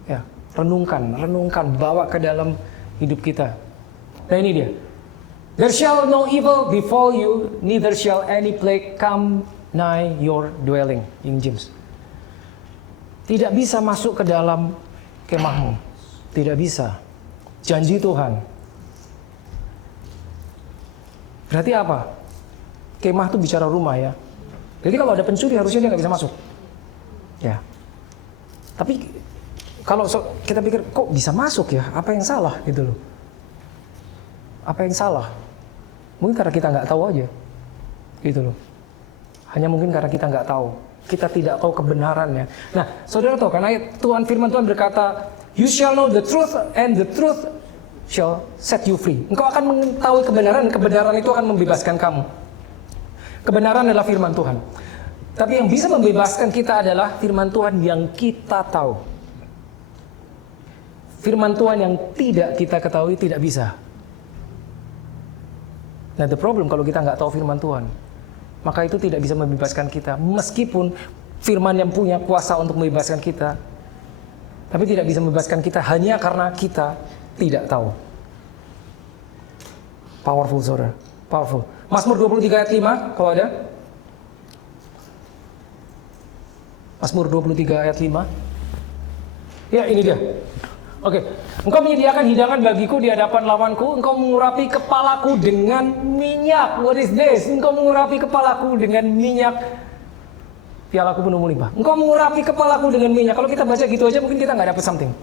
Ya, renungkan, bawa ke dalam hidup kita. Nah ini dia. There shall no evil befall you, neither shall any plague come nigh your dwelling. King James. Tidak bisa masuk ke dalam kemahmu. Tidak bisa. Janji Tuhan. Berarti apa? Kemah itu bicara rumah ya. Jadi kalau ada pencuri harusnya dia nggak bisa masuk. Ya. Tapi kalau kita pikir kok bisa masuk ya? Apa yang salah gitu loh? Apa yang salah? Mungkin karena kita nggak tahu aja, gitu loh. Hanya mungkin karena kita nggak tahu. Kita tidak tahu kebenarannya. Nah, saudara tahu kan ayat Tuhan firman Tuhan berkata, you shall know the truth and the truth shall set you free. Engkau akan mengetahui kebenaran, kebenaran itu akan membebaskan kamu. Kebenaran adalah firman Tuhan. Tapi yang bisa membebaskan kita adalah firman Tuhan yang kita tahu. Firman Tuhan yang tidak kita ketahui tidak bisa. Nah, the problem kalau kita nggak tahu firman Tuhan, maka itu tidak bisa membebaskan kita. Meskipun firman yang punya kuasa untuk membebaskan kita, tapi tidak bisa membebaskan kita hanya karena kita tidak tahu. Powerful, saudara. Powerful. Mazmur 23 ayat 5, kalau ada. Mazmur 23 ayat 5. Ya, ini dia. Oke. Engkau menyediakan hidangan bagiku di hadapan lawanku. Engkau mengurapi kepalaku dengan minyak. What is this? Engkau mengurapi kepalaku dengan minyak. Pialaku penuh melimpah. Engkau mengurapi kepalaku dengan minyak. Kalau kita baca gitu aja mungkin kita nggak dapat something.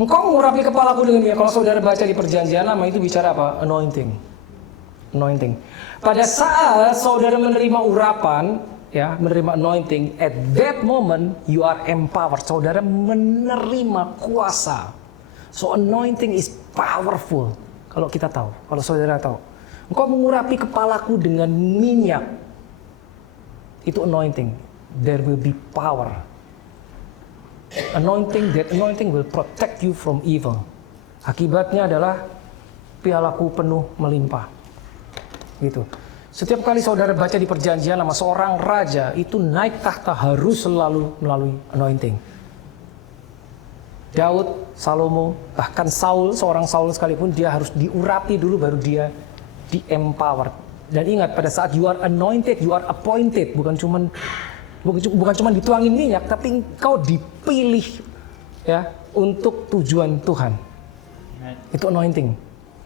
Engkau mengurapi kepalaku dengan minyak. Kalau saudara baca di Perjanjian Lama itu bicara apa? Anointing. Anointing. Pada saat saudara menerima urapan, ya, menerima anointing, at that moment you are empowered. Saudara menerima kuasa. So anointing is powerful. Kalau kita tahu, kalau saudara tahu. Engkau mengurapi kepalaku dengan minyak. Itu anointing. There will be power. That anointing will protect you from evil. Akibatnya adalah pialaku penuh melimpah. Gitu. Setiap kali saudara baca di Perjanjian Lama, seorang raja itu naik tahta harus selalu melalui anointing. Daud, Salomo, bahkan Saul, seorang Saul sekalipun dia harus diurapi dulu baru dia di-empowered. Dan ingat pada saat you are anointed, you are appointed, bukan cuman dituangin minyak, tapi engkau dipilih ya, untuk tujuan Tuhan. Itu anointing.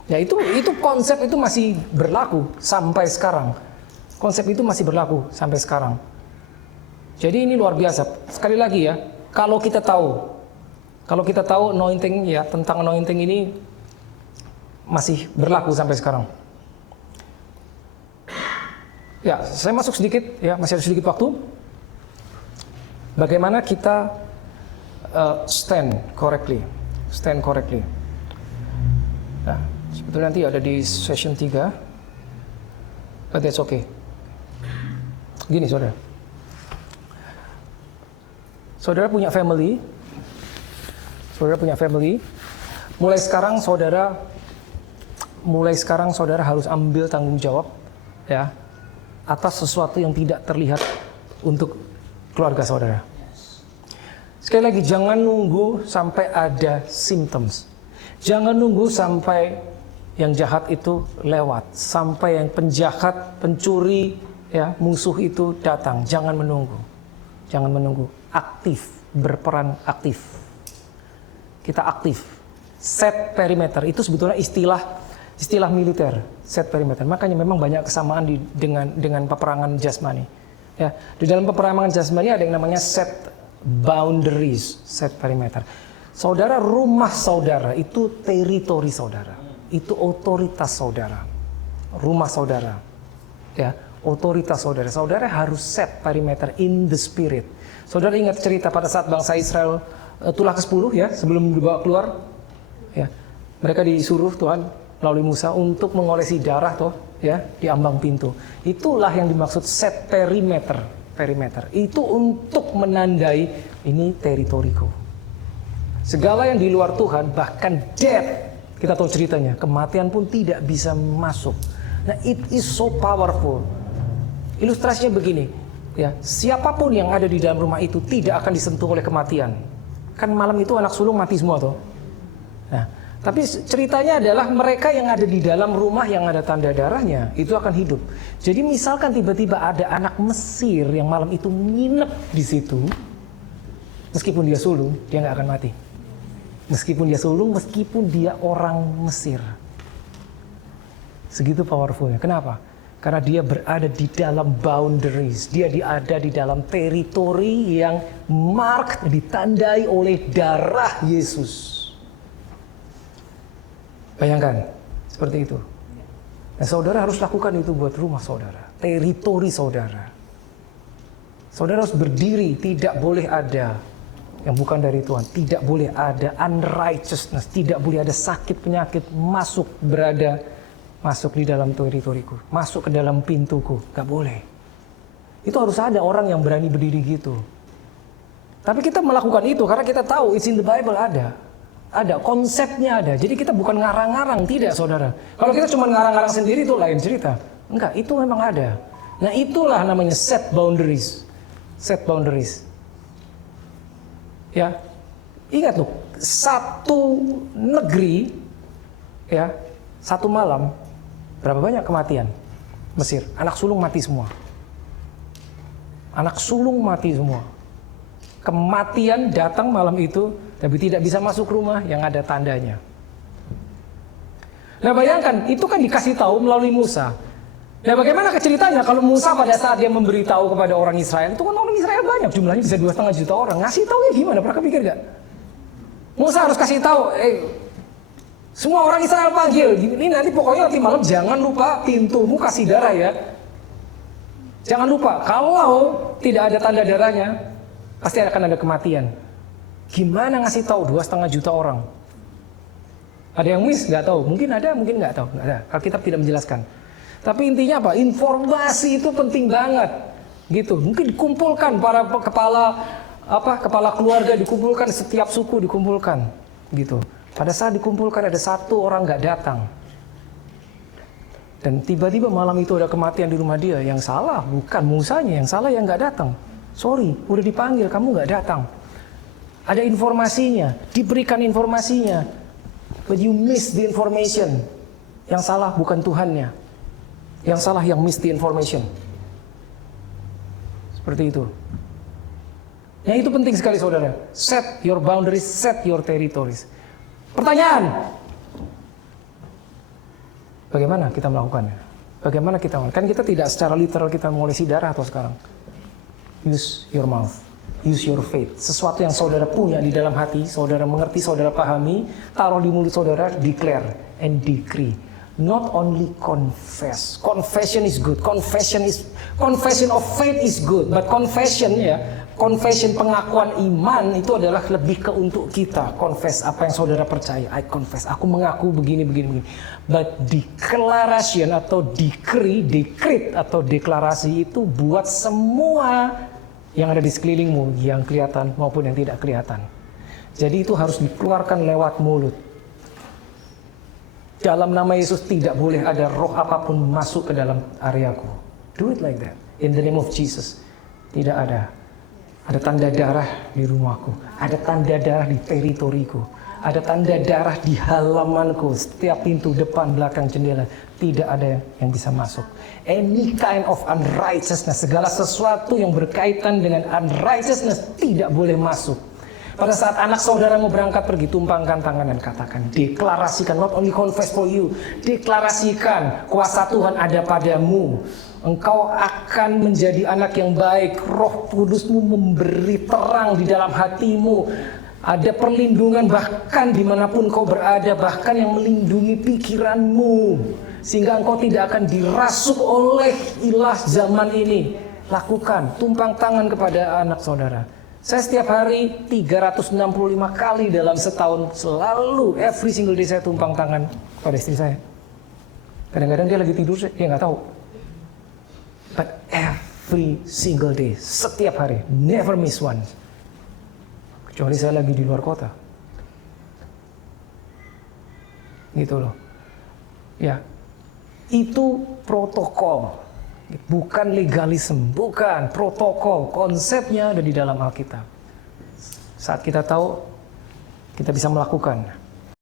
Ya, itu konsep itu masih berlaku sampai sekarang. Konsep itu masih berlaku sampai sekarang. Jadi ini luar biasa. Sekali lagi ya, kalau kita tahu anointing ya, tentang anointing ini masih berlaku sampai sekarang. Ya, saya masuk sedikit ya, masih ada sedikit waktu. Bagaimana kita stand correctly. Nah, sebetulnya nanti ada di session 3. But that's okay. Gini, saudara. Saudara punya family. Mulai sekarang saudara harus ambil tanggung jawab ya atas sesuatu yang tidak terlihat untuk keluarga saudara. Sekali lagi, jangan nunggu sampai ada symptoms. Jangan nunggu sampai yang jahat itu lewat, sampai yang penjahat, pencuri, ya, musuh itu datang. Jangan menunggu. Aktif, berperan aktif. Kita aktif. Set perimeter itu sebetulnya istilah militer. Set perimeter. Makanya memang banyak kesamaan dengan peperangan jasmani. Ya, di dalam peperangan jasmani ada yang namanya set boundaries, set perimeter. Saudara, rumah saudara itu teritori saudara. Itu otoritas saudara. Rumah saudara. Ya, otoritas saudara. Saudara harus set perimeter in the spirit. Saudara ingat cerita pada saat bangsa Israel tulah ke-10 ya, sebelum dibawa keluar. Ya. Mereka disuruh Tuhan melalui Musa untuk mengolesi darah toh, ya, di ambang pintu. Itulah yang dimaksud set perimeter. Itu untuk menandai ini teritoriku. Segala yang di luar Tuhan, bahkan death, kita tahu ceritanya, kematian pun tidak bisa masuk. Nah, it is so powerful. Ilustrasinya begini, ya, siapapun yang ada di dalam rumah itu tidak akan disentuh oleh kematian. Kan malam itu anak sulung mati semua toh. Nah, tapi ceritanya adalah mereka yang ada di dalam rumah yang ada tanda darahnya itu akan hidup. Jadi misalkan tiba-tiba ada anak Mesir yang malam itu nginep di situ, meskipun dia sulung, dia nggak akan mati. Meskipun dia sulung, meskipun dia orang Mesir. Segitu powerfulnya. Kenapa? Karena dia berada di dalam boundaries. Dia ada di dalam teritori yang marked, ditandai oleh darah Yesus. Bayangkan, seperti itu. Nah, saudara harus lakukan itu buat rumah saudara, teritori saudara. Saudara harus berdiri, tidak boleh ada yang bukan dari Tuhan. Tidak boleh ada unrighteousness, tidak boleh ada sakit penyakit masuk di dalam teritoriku, masuk ke dalam pintuku, gak boleh. Itu harus ada orang yang berani berdiri gitu. Tapi kita melakukan itu karena kita tahu it's in the Bible ada konsepnya ada. Jadi kita bukan ngarang-ngarang, tidak saudara. Kalau kita cuma ngarang-ngarang sendiri itu lain cerita. Enggak, itu memang ada. Nah, itulah namanya set boundaries. Set boundaries. Ya, ingat loh, satu negeri, ya, satu malam, berapa banyak kematian? Mesir, anak sulung mati semua. Anak sulung mati semua. Kematian datang malam itu, tapi tidak bisa masuk rumah yang ada tandanya. Nah, bayangkan, itu kan dikasih tahu melalui Musa. Nah, bagaimana ceritanya kalau Musa pada saat dia memberitahu kepada orang Israel, itu kan orang Israel banyak, jumlahnya bisa 2,5 juta orang. Ngasih taunya gimana? Pernah kepikir gak? Musa harus kasih tahu, semua orang Israel panggil, ini nanti pokoknya nanti malam jangan lupa pintumu kasih darah ya. Jangan lupa, kalau tidak ada tanda darahnya, pasti akan ada kematian. Gimana ngasih tahu 2,5 juta orang? Ada yang miss? Nggak tahu. Mungkin ada, mungkin nggak tahu. Nggak ada. Alkitab tidak menjelaskan. Tapi intinya apa? Informasi itu penting banget. Gitu. Mungkin dikumpulkan para kepala keluarga, dikumpulkan setiap suku dikumpulkan. Gitu. Pada saat dikumpulkan ada satu orang nggak datang. Dan tiba-tiba malam itu ada kematian di rumah dia. Yang salah bukan Musanya, yang salah yang nggak datang. Sorry, udah dipanggil, kamu nggak datang. Ada informasinya, diberikan informasinya. But you miss the information. Yang salah bukan Tuhannya. Yang salah yang miss the information. Seperti itu. Yang itu penting sekali saudara. Set your boundaries, set your territories. Pertanyaan, bagaimana kita melakukannya? Bagaimana kita melakukan? Kan kita tidak secara literal kita mengolesi darah atau sekarang. Use your mouth, use your faith. Sesuatu yang saudara punya di dalam hati, saudara mengerti, saudara pahami, taruh di mulut saudara, declare and decree. Not only confess. Confession is good. Confession of faith is good. But confession confession pengakuan iman itu adalah lebih ke untuk kita. Confess apa yang saudara percaya. I confess. Aku mengaku begini. But declaration atau decree atau deklarasi itu buat semua yang ada di sekelilingmu, yang kelihatan maupun yang tidak kelihatan. Jadi itu harus dikeluarkan lewat mulut. Dalam nama Yesus tidak boleh ada roh apapun masuk ke dalam areaku. Do it like that. In the name of Jesus. Tidak ada. Ada tanda darah di rumahku. Ada tanda darah di teritoriku. Ada tanda darah di halamanku. Setiap pintu, depan, belakang, jendela. Tidak ada yang bisa masuk. Any kind of unrighteousness. Segala sesuatu yang berkaitan dengan unrighteousness tidak boleh masuk. Pada saat anak saudara mau berangkat pergi, tumpangkan tangan dan katakan, deklarasikan, not only confess for you, deklarasikan kuasa Tuhan ada padamu. Engkau akan menjadi anak yang baik, Roh Kudusmu memberi terang di dalam hatimu. Ada perlindungan bahkan dimanapun kau berada, bahkan yang melindungi pikiranmu. Sehingga engkau tidak akan dirasuk oleh ilah zaman ini. Lakukan, tumpang tangan kepada anak saudara. Saya setiap hari 365 kali dalam setahun selalu every single day saya tumpang tangan pada istri saya. Kadang-kadang dia lagi tidur, dia nggak tahu. But every single day, setiap hari, never miss one. Kecuali saya lagi di luar kota. Gitu loh. Ya, itu protokol. Bukan legalisme, bukan protokol. Konsepnya ada di dalam Alkitab. Saat kita tahu, kita bisa melakukan.